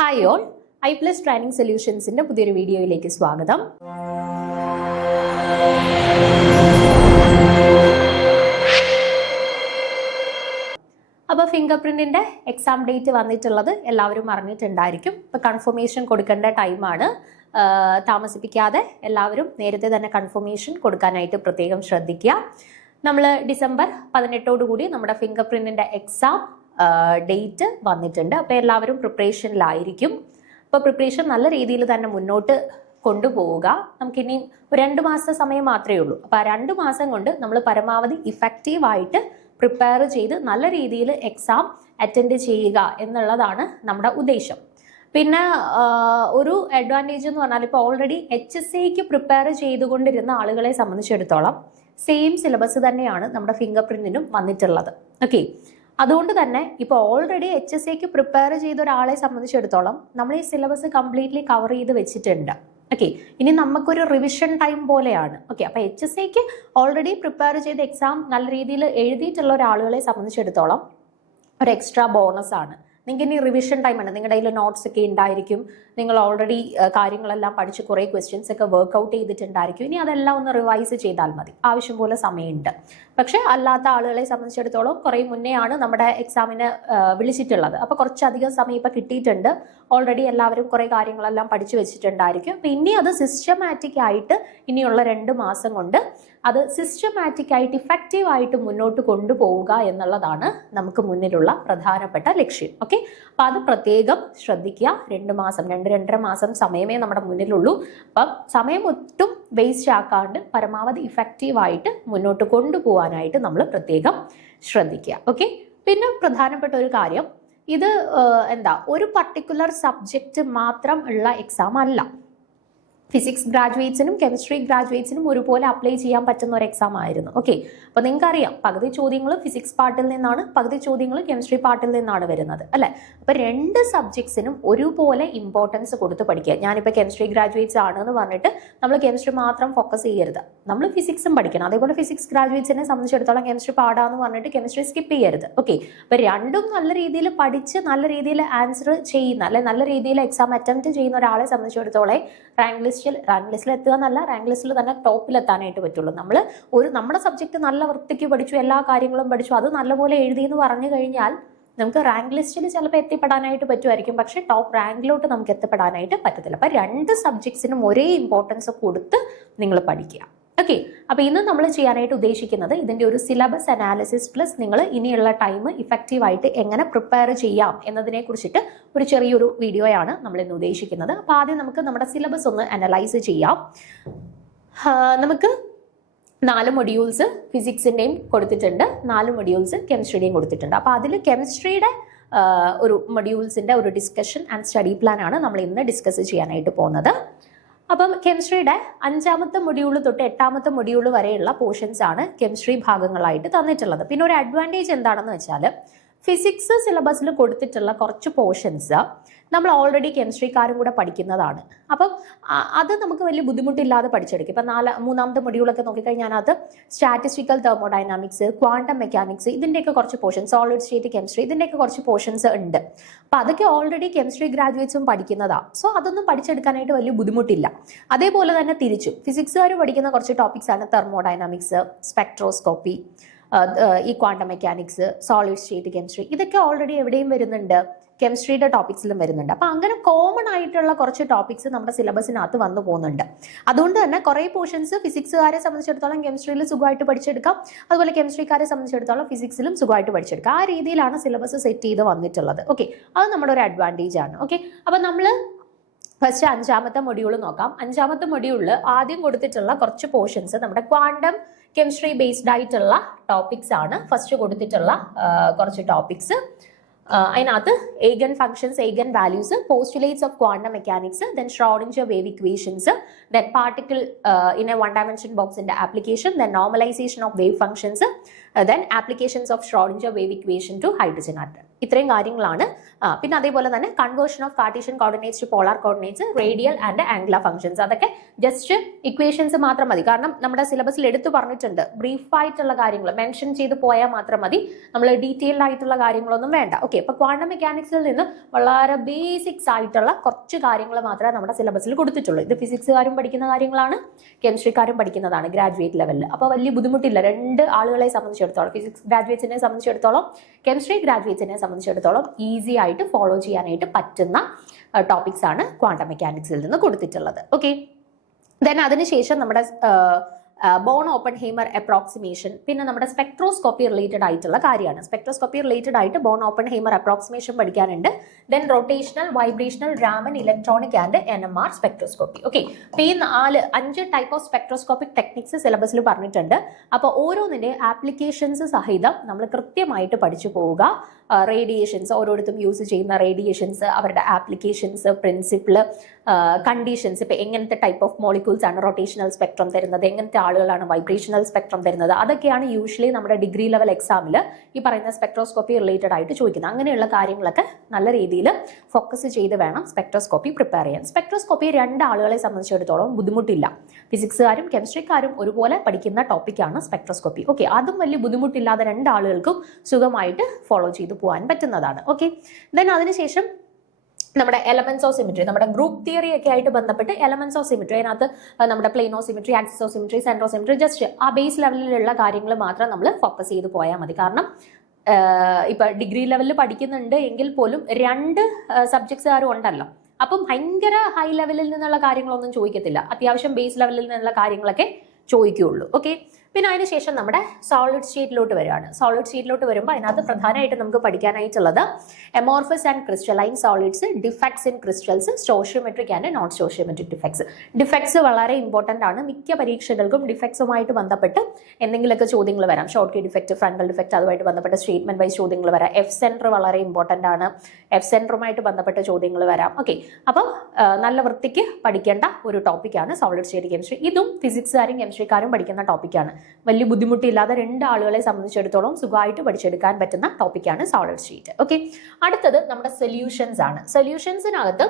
Hi all, iPlus training സൊല്യൂഷൻസിന്റെ പുതിയൊരു വീഡിയോയിലേക്ക് സ്വാഗതം. അപ്പോൾ ഫിംഗർ പ്രിന്റിന്റെ എക്സാം ഡേറ്റ് വന്നിട്ടുള്ളത് എല്ലാവരും അറിഞ്ഞിട്ടുണ്ടായിരിക്കും. ഇപ്പോൾ കൺഫർമേഷൻ കൊടുക്കേണ്ട ടൈമാണ്. താമസിപ്പിക്കാതെ എല്ലാവരും നേരത്തെ തന്നെ കൺഫർമേഷൻ കൊടുക്കാനായിട്ട് പ്രത്യേകം ശ്രദ്ധിക്കുക. നമ്മൾ ഡിസംബർ 18 കൂടി നമ്മുടെ ഫിംഗർ പ്രിന്റിന്റെ എക്സാം ഡേറ്റ് വന്നിട്ടുണ്ട്. അപ്പോൾ എല്ലാവരും പ്രിപ്പറേഷനിലായിരിക്കും. അപ്പോൾ പ്രിപ്പറേഷൻ നല്ല രീതിയിൽ തന്നെ മുന്നോട്ട് കൊണ്ടുപോവുക. നമുക്കിനി 2 മാസത്തെ സമയം മാത്രമേ ഉള്ളൂ. അപ്പോൾ ആ 2 മാസം കൊണ്ട് നമ്മൾ പരമാവധി ഇഫക്റ്റീവായിട്ട് പ്രിപ്പയർ ചെയ്ത് നല്ല രീതിയിൽ എക്സാം അറ്റൻഡ് ചെയ്യുക എന്നുള്ളതാണ് നമ്മുടെ ഉദ്ദേശം. പിന്നെ ഒരു അഡ്വാൻറ്റേജ് എന്ന് പറഞ്ഞാൽ ഇപ്പോൾ ഓൾറെഡി HSAക്ക് പ്രിപ്പയർ ചെയ്തുകൊണ്ടിരുന്ന ആളുകളെ സംബന്ധിച്ചിടത്തോളം സെയിം സിലബസ് തന്നെയാണ് നമ്മുടെ ഫിംഗർ പ്രിന്റിനും വന്നിട്ടുള്ളത്. ഓക്കെ, അതുകൊണ്ട് തന്നെ ഇപ്പോൾ ഓൾറെഡി HSAക്ക് പ്രിപ്പയർ ചെയ്ത ഒരാളെ സംബന്ധിച്ചിടത്തോളം നമ്മൾ ഈ സിലബസ് കംപ്ലീറ്റ്ലി കവർ ചെയ്ത് വെച്ചിട്ടുണ്ട്. ഓക്കെ, ഇനി നമുക്കൊരു റിവിഷൻ ടൈം പോലെയാണ്. ഓക്കെ, അപ്പോൾ HSAക്ക് ഓൾറെഡി പ്രിപ്പയർ ചെയ്ത് എക്സാം നല്ല രീതിയിൽ എഴുതിയിട്ടുള്ള ഒരാളുകളെ സംബന്ധിച്ചിടത്തോളം ഒരു എക്സ്ട്രാ ബോണസ് ആണ്. നിങ്ങൾക്ക് ഇനി റിവിഷൻ ടൈമാണ്. നിങ്ങളുടെ കയ്യിൽ നോട്ട്സ് ഒക്കെ ഉണ്ടായിരിക്കും. നിങ്ങൾ ഓൾറെഡി കാര്യങ്ങളെല്ലാം പഠിച്ച് കുറേ ക്വസ്റ്റ്യൻസ് ഒക്കെ വർക്ക്ഔട്ട് ചെയ്തിട്ടുണ്ടായിരിക്കും. ഇനി അതെല്ലാം ഒന്ന് റിവൈസ് ചെയ്താൽ മതി. ആവശ്യം പോലെ സമയമുണ്ട്. പക്ഷേ അല്ലാത്ത ആളുകളെ സംബന്ധിച്ചിടത്തോളം കുറേ മുന്നെയാണ് നമ്മുടെ എക്സാമിന് വിളിച്ചിട്ടുള്ളത്. അപ്പോൾ കുറച്ചധികം സമയം ഇപ്പോൾ കിട്ടിയിട്ടുണ്ട്. ഓൾറെഡി എല്ലാവരും കുറേ കാര്യങ്ങളെല്ലാം പഠിച്ചു വെച്ചിട്ടുണ്ടായിരിക്കും. അപ്പോൾ ഇനി അത് സിസ്റ്റമാറ്റിക് ആയിട്ട് ഇനിയുള്ള 2 മാസം കൊണ്ട് അത് സിസ്റ്റമാറ്റിക് ആയിട്ട് ഇഫക്റ്റീവായിട്ട് മുന്നോട്ട് കൊണ്ടുപോവുക എന്നുള്ളതാണ് നമുക്ക് മുന്നിലുള്ള പ്രധാനപ്പെട്ട ലക്ഷ്യം. ഓക്കെ, അപ്പോൾ അത് പ്രത്യേകം ശ്രദ്ധിക്കുക. 2 മാസം 2-2.5 മാസം സമയമേ നമ്മുടെ മുന്നിലുള്ളൂ. അപ്പം സമയം ഒട്ടും വേസ്റ്റ് ആക്കാണ്ട് പരമാവധി ഇഫക്റ്റീവായിട്ട് മുന്നോട്ട് കൊണ്ടുപോകാനായിട്ട് നമ്മൾ പ്രത്യേകം ശ്രദ്ധിക്കുക. ഓക്കെ, പിന്നെ പ്രധാനപ്പെട്ട ഒരു കാര്യം, ഇത് ഒരു പർട്ടിക്കുലർ സബ്ജക്റ്റ് മാത്രം ഉള്ള എക്സാം അല്ല. ഫിസിക്സ് ഗ്രാജുവേറ്റ്സിനും കെമിസ്ട്രി ഗ്രാജുവേറ്റ്സിനും ഒരുപോലെ അപ്ലൈ ചെയ്യാൻ പറ്റുന്ന ഒരു എക്സാം ആയിരുന്നു. ഓക്കെ, അപ്പോൾ നിങ്ങൾക്കറിയാം പകുതി ചോദ്യങ്ങൾ ഫിസിക്സ് പാർട്ടിൽ നിന്നാണ്, പകുതി ചോദ്യങ്ങൾ കെമിസ്ട്രി പാർട്ടിൽ നിന്നാണ് വരുന്നത് അല്ലേ. അപ്പോൾ 2 സബ്ജക്ട്സിനും ഒരുപോലെ ഇമ്പോർട്ടൻസ് കൊടുത്ത് പഠിക്കുക. ഞാനിപ്പോൾ കെമിസ്ട്രി ഗ്രാജുവേറ്റ്സ് ആണെന്ന് പറഞ്ഞിട്ട് നമ്മൾ കെമിസ്ട്രി മാത്രം ഫോക്കസ് ചെയ്യരുത്. നമ്മൾ ഫിസിക്സും പഠിക്കണം. അതേപോലെ ഫിസിക്സ് ഗ്രാജുവേറ്റ്സിനെ സംബന്ധിച്ചിടത്തോളം കെമിസ്ട്രി പാടാന്ന് പറഞ്ഞിട്ട് കെമിസ്ട്രി സ്കിപ്പ് ചെയ്യരുത്. ഓക്കെ, അപ്പോൾ രണ്ടും നല്ല രീതിയിൽ പഠിച്ച് നല്ല രീതിയിൽ ആൻസർ ചെയ്യുന്ന അല്ലെ നല്ല രീതിയിൽ എക്സാം അറ്റംപ്റ്റ് ചെയ്യുന്ന ഒരാളെ സംബന്ധിച്ചിടത്തോളം റാങ്ക് ലിസ്റ്റിൽ എത്തുക എന്നല്ല, റാങ്ക് ലിസ്റ്റിൽ തന്നെ ടോപ്പിലെത്താനായിട്ട് പറ്റുള്ളൂ. നമ്മുടെ സബ്ജക്റ്റ് നല്ല വൃത്തിക്ക് പഠിച്ചു, എല്ലാ കാര്യങ്ങളും പഠിച്ചു, അത് നല്ലപോലെ എഴുതി എന്ന് പറഞ്ഞു കഴിഞ്ഞാൽ നമുക്ക് റാങ്ക് ലിസ്റ്റിൽ ചിലപ്പോൾ എത്തിപ്പെടാനായിട്ട് പറ്റുമായിരിക്കും. പക്ഷേ ടോപ്പ് റാങ്കിലോട്ട് നമുക്ക് എത്തിപ്പെടാനായിട്ട് പറ്റത്തില്ല. അപ്പം 2 സബ്ജക്ട്സിനും ഒരേ ഇമ്പോർട്ടൻസ് കൊടുത്ത് നിങ്ങൾ പഠിക്കുക. ഓക്കെ, അപ്പോൾ ഇന്ന് നമ്മൾ ചെയ്യാനായിട്ട് ഉദ്ദേശിക്കുന്നത് ഇതിൻ്റെ ഒരു സിലബസ് അനാലിസിസ് പ്ലസ് നിങ്ങൾ ഇനിയുള്ള ടൈം ഇഫക്റ്റീവായിട്ട് എങ്ങനെ പ്രിപ്പയർ ചെയ്യാം എന്നതിനെ കുറിച്ചിട്ട് ഒരു ചെറിയൊരു വീഡിയോയാണ് നമ്മൾ ഇന്ന് ഉദ്ദേശിക്കുന്നത്. അപ്പോൾ ആദ്യം നമുക്ക് നമ്മുടെ സിലബസ് ഒന്ന് അനലൈസ് ചെയ്യാം. നമുക്ക് 4 മൊഡ്യൂൾസ് ഫിസിക്സിൻ്റെയും കൊടുത്തിട്ടുണ്ട്, 4 മൊഡ്യൂൾസ് കെമിസ്ട്രിയുടെയും കൊടുത്തിട്ടുണ്ട്. അപ്പോൾ അതിൽ കെമിസ്ട്രിയുടെ ഒരു മൊഡ്യൂൾസിൻ്റെ ഒരു ഡിസ്കഷൻ ആൻഡ് സ്റ്റഡി പ്ലാൻ ആണ് നമ്മൾ ഇന്ന് ഡിസ്കസ് ചെയ്യാനായിട്ട് പോകുന്നത്. അപ്പം കെമിസ്ട്രിയുടെ 5ാമത്തെ മൊഡ്യൂൾ തൊട്ട് 8ാമത്തെ മൊഡ്യൂൾ വരെയുള്ള പോർഷൻസ് ആണ് കെമിസ്ട്രി ഭാഗങ്ങളായിട്ട് തന്നിട്ടുള്ളത്. പിന്നെ ഒരു അഡ്വാൻറ്റേജ് എന്താണെന്ന് വെച്ചാൽ ഫിസിക്സ് സിലബസിൽ കൊടുത്തിട്ടുള്ള കുറച്ച് പോർഷൻസ് നമ്മൾ ഓൾറെഡി കെമിസ്ട്രിക്കാരും കൂടെ പഠിക്കുന്നതാണ്. അപ്പം അത് നമുക്ക് വലിയ ബുദ്ധിമുട്ടില്ലാതെ പഠിച്ചെടുക്കും. ഇപ്പം 3ാമത്തെ മൊഡ്യൂളൊക്കെ നോക്കിക്കഴിഞ്ഞാൽ അത് സ്റ്റാറ്റിസ്റ്റിക്കൽ തെർമോഡൈനാമിക്സ്, ക്വാണ്ടം മെക്കാനിക്സ്, ഇതിൻ്റെയൊക്കെ കുറച്ച് പോർഷൻസ്, സോളിഡ് സ്റ്റേറ്റ് കെമിസ്ട്രി, ഇതിൻ്റെയൊക്കെ കുറച്ച് പോർഷൻസ് ഉണ്ട്. അപ്പം അതൊക്കെ ഓൾറെഡി കെമിസ്ട്രി ഗ്രാജുവേറ്റ്സും പഠിക്കുന്നതാണ്. സോ അതൊന്നും പഠിച്ചെടുക്കാനായിട്ട് വലിയ ബുദ്ധിമുട്ടില്ല. അതേപോലെ തന്നെ തിരിച്ചു ഫിസിക്സുകാർ പഠിക്കുന്ന കുറച്ച് ടോപ്പിക്സ് ആണ് തെർമോഡൈനാമിക്സ്, സ്പെക്ട്രോസ്കോപ്പി, ഈ quantum mechanics, solid state chemistry, ഇതൊക്കെ ഓൾറെഡി എവിടെയും വരുന്നുണ്ട്, കെമിസ്ട്രിയുടെ ടോപ്പിക്സിലും വരുന്നുണ്ട്. അപ്പോൾ അങ്ങനെ കോമൺ ആയിട്ടുള്ള കുറച്ച് ടോപ്പിക്സ് നമ്മുടെ സിലബസിനകത്ത് വന്നു പോകുന്നുണ്ട്. അതുകൊണ്ട് തന്നെ കുറേ പോർഷൻസ് ഫിസിക്സുകാരെ സംബന്ധിച്ചിടത്തോളം കെമിസ്ട്രിയിൽ സുഖമായിട്ട് പഠിച്ചെടുക്കാം, അതുപോലെ കെമിസ്ട്രിക്കാരെ സംബന്ധിച്ചിടത്തോളം ഫിസിക്സിലും സുഖമായിട്ട് പഠിച്ചെടുക്കാം. ആ രീതിയിലാണ് സിലബസ് സെറ്റ് ചെയ്ത് വന്നിട്ടുള്ളത്. ഓക്കെ, അത് നമ്മുടെ ഒരു അഡ്വാൻറ്റേജ് ആണ്. ഓക്കെ, അപ്പോൾ നമ്മൾ ഫസ്റ്റ് 5ാമത്തെ മൊഡ്യൂൾ നോക്കാം. 5ാമത്തെ മൊഡ്യൂളിൽ ആദ്യം കൊടുത്തിട്ടുള്ള കുറച്ച് പോർഷൻസ് നമ്മുടെ ക്വാണ്ടം കെമിസ്ട്രി ബേസ്ഡ് ആയിട്ടുള്ള ടോപ്പിക്സ് ആണ്. ഫസ്റ്റ് കൊടുത്തിട്ടുള്ള കുറച്ച് ടോപ്പിക്സ് അതിനകത്ത് eigen functions, eigen values, postulates of quantum mechanics, then Schrodinger wave equations, then particle in a one-dimension box in the application, then normalization of wave functions, then applications of Schrodinger wave equation to hydrogen atom. ഇത്രയും കാര്യങ്ങളാണ്. പിന്നെ അതേപോലെ തന്നെ conversion of Cartesian coordinates to polar coordinates, radial and angular functions, അതൊക്കെ just equations മാത്രം മതി. കാരണം നമ്മുടെ സിലബസിൽ എടുത്തു പറഞ്ഞിട്ടുണ്ട്, ബ്രീഫ് ആയിട്ടുള്ള കാര്യങ്ങൾ മെൻഷൻ ചെയ്ത് പോയാൽ മാത്രം മതി, നമ്മൾ ഡീറ്റെയിൽഡ് ആയിട്ടുള്ള കാര്യങ്ങളൊന്നും വേണ്ട. ഓക്കെ, അപ്പൊ ക്വാണ്ടം മെക്കാനിക്സിൽ നിന്ന് വളരെ ബേസിക്സ് ആയിട്ടുള്ള കുറച്ച് കാര്യങ്ങൾ മാത്രമേ നമ്മുടെ സിലബസിൽ കൊടുത്തിട്ടുള്ളൂ. ഇത് ഫിസിക്സുകാരും പഠിക്കുന്ന കാര്യങ്ങളാണ്, കെമിസ്ട്രിക്കാരും പഠിക്കുന്നതാണ് ഗ്രാജുവേറ്റ് ലെവലിൽ. അപ്പോൾ വലിയ ബുദ്ധിമുട്ടില്ല രണ്ട് ആളുകളെ സംബന്ധിച്ചിടത്തോളം, ഫിസിക്സ് ഗ്രാജുവേറ്റ്സിനെ സംബന്ധിച്ചിടത്തോളം, കെമിസ്ട്രി ഗ്രാജുവേറ്റ്സിനെ സംബന്ധിച്ചിടത്തോളം ഈസി ആയിട്ട് ഫോളോ ചെയ്യാനായിട്ട് പറ്റുന്ന ടോപ്പിക്സ് ആണ് ക്വാണ്ടം മെക്കാനിക്സിൽ നിന്ന് കൊടുത്തിട്ടുള്ളത്. ഓക്കെ, ദെൻ അതിനുശേഷം നമ്മുടെ ബോൺ ഓപ്പൺഹൈമർ അപ്രോക്സിമേഷൻ, പിന്നെ നമ്മുടെ സ്പെക്ട്രോസ്കോപ്പി റിലേറ്റഡ് ആയിട്ടുള്ള കാര്യമാണ്. സ്പെക്ട്രോസ്കോപ്പി റിലേറ്റഡ് ആയിട്ട് ബോൺ ഓപ്പൺഹൈമർ അപ്രോക്സിമേഷൻ പഠിക്കാനുണ്ട്. Then rotational, vibrational, Raman, electronic and NMR spectroscopy. Okay, അപ്പൊ ഈ 5 ടൈപ്പ് ഓഫ് സ്പെക്ട്രോസ്കോപ്പിക് ടെക്നിക്സ് സിലബസിൽ പറഞ്ഞിട്ടുണ്ട്. അപ്പോൾ ഓരോന്നിന്റെ ആപ്ലിക്കേഷൻസ് സഹിതം നമ്മൾ കൃത്യമായിട്ട് പഠിച്ചു പോവുക. റേഡിയേഷൻസ്, ഓരോരുത്തരും യൂസ് ചെയ്യുന്ന റേഡിയേഷൻസ്, അവരുടെ ആപ്ലിക്കേഷൻസ്, പ്രിൻസിപ്പിള്, കണ്ടീഷൻസ്, ഇപ്പൊ എങ്ങനത്തെ ടൈപ്പ് ഓഫ് മോളിക്യൂൾസ് ആണ് റൊട്ടേഷണൽ സ്പെക്ട്രം തരുന്നത്, എങ്ങനത്തെ ആളുകളാണ് വൈബ്രേഷണൽ സ്പെക്ട്രം തരുന്നത്, അതൊക്കെയാണ് യൂഷ്വലി നമ്മുടെ ഡിഗ്രി ലെവൽ എക്സാമിൽ ഈ പറയുന്ന സ്പെക്ട്രോസ്കോപ്പി റിലേറ്റഡ് ആയിട്ട് ചോദിക്കുന്നത്. അങ്ങനെയുള്ള കാര്യങ്ങളൊക്കെ നല്ല രീതിയിൽ ഫോക്കസ് ചെയ്ത് വേണം സ്പെക്ട്രോസ്കോപ്പി പ്രിപ്പയർ ചെയ്യാൻ. സ്പെക്ട്രോസ്കോപ്പി രണ്ട് ആളുകളെ സംബന്ധിച്ചിടത്തോളം ബുദ്ധിമുട്ടില്ല, ഫിസിക്സുകാരും കെമിസ്ട്രിക്കാരും ഒരുപോലെ പഠിക്കുന്ന ടോപ്പിക്കാണ് സ്പെക്ട്രോസ്കോപ്പി. ഓക്കെ, അതും വലിയ ബുദ്ധിമുട്ടില്ലാതെ രണ്ടാളുകൾക്കും സുഖമായിട്ട് ഫോളോ ചെയ്തു പോകാൻ പറ്റുന്നതാണ്. ഓക്കെ, ദെൻ അതിനുശേഷം നമ്മുടെ എലമെന്റ്സ് ഓഫ് സിമിട്രി, നമ്മുടെ ഗ്രൂപ്പ് തിയറി ഒക്കെ ആയിട്ട് ബന്ധപ്പെട്ട് എലമെന്റ്സ് ഓഫ് സിമിട്രി, അതിനകത്ത് നമ്മുടെ plane of symmetry, axis of symmetry, centre of symmetry, just ആ ബേസ് ലെവലിലുള്ള കാര്യങ്ങൾ മാത്രം നമ്മൾ ഫോക്കസ് ചെയ്ത് പോയാൽ മതി. കാരണം ഇപ്പൊ ഡിഗ്രി ലെവലിൽ പഠിക്കുന്നുണ്ട് എങ്കിൽ പോലും രണ്ട് സബ്ജക്ട്സുകാരും ഉണ്ടല്ലോ, അപ്പം ഭയങ്കര ഹൈ ലെവലിൽ നിന്നുള്ള കാര്യങ്ങളൊന്നും ചോദിക്കത്തില്ല, അത്യാവശ്യം ബേസ് ലെവലിൽ നിന്നുള്ള കാര്യങ്ങളൊക്കെ ചോദിക്കുകയുള്ളൂ. ഓക്കെ, പിന്നെ അതിനുശേഷം നമ്മുടെ സോളിഡ് സ്റ്റേറ്റിലോട്ട് വരികയാണ്. സോളിഡ് സ്റ്റേറ്റിലോട്ട് വരുമ്പോൾ അതിനകത്ത് പ്രധാനമായിട്ട് നമുക്ക് പഠിക്കാനായിട്ടുള്ളത് amorphous and crystalline solids, defects in crystals, stoichiometric and non stoichiometric defects. Defects വളരെ ഇമ്പോർട്ടന്റ് ആണ്. മിക്ക പരീക്ഷകൾക്കും ഡിഫെക്ട്സുമായിട്ട് ബന്ധപ്പെട്ട് എന്തെങ്കിലുമൊക്കെ ചോദ്യങ്ങൾ വരാം. Schottky defect, Frenkel defect, അതുമായിട്ട് ബന്ധപ്പെട്ട സ്റ്റേറ്റ്മെന്റ് വൈസ് ചോദ്യങ്ങൾ വരാം. എഫ് സെന്റർ വളരെ ഇമ്പോർട്ടന്റ് ആണ്, എഫ് സെന്ററുമായിട്ട് ബന്ധപ്പെട്ട ചോദ്യങ്ങൾ വരാം. ഓക്കെ, അപ്പം നല്ല വൃത്തിക്ക് പഠിക്കേണ്ട ഒരു ടോപ്പിക്കാണ് സോളിഡ് സ്റ്റേറ്റ് കെമിസ്ട്രി. ഇതും ഫിസിക്സുകാരും കെമിസ്ട്രിക്കാരും പഠിക്കുന്ന ടോപ്പിക്കാണ്. വലിയ ബുദ്ധിമുട്ടില്ലാതെ രണ്ട് ആളുകളെ സംബന്ധിച്ചിടത്തോളം സുഖമായിട്ട് പഠിച്ചെടുക്കാൻ പറ്റുന്ന ടോപ്പിക്കാണ് സോളിഡ് സ്റ്റേറ്റ്. ഓക്കെ, അടുത്തത് നമ്മുടെ സൊല്യൂഷൻസ് ആണ്. സൊല്യൂഷൻസിനകത്ത്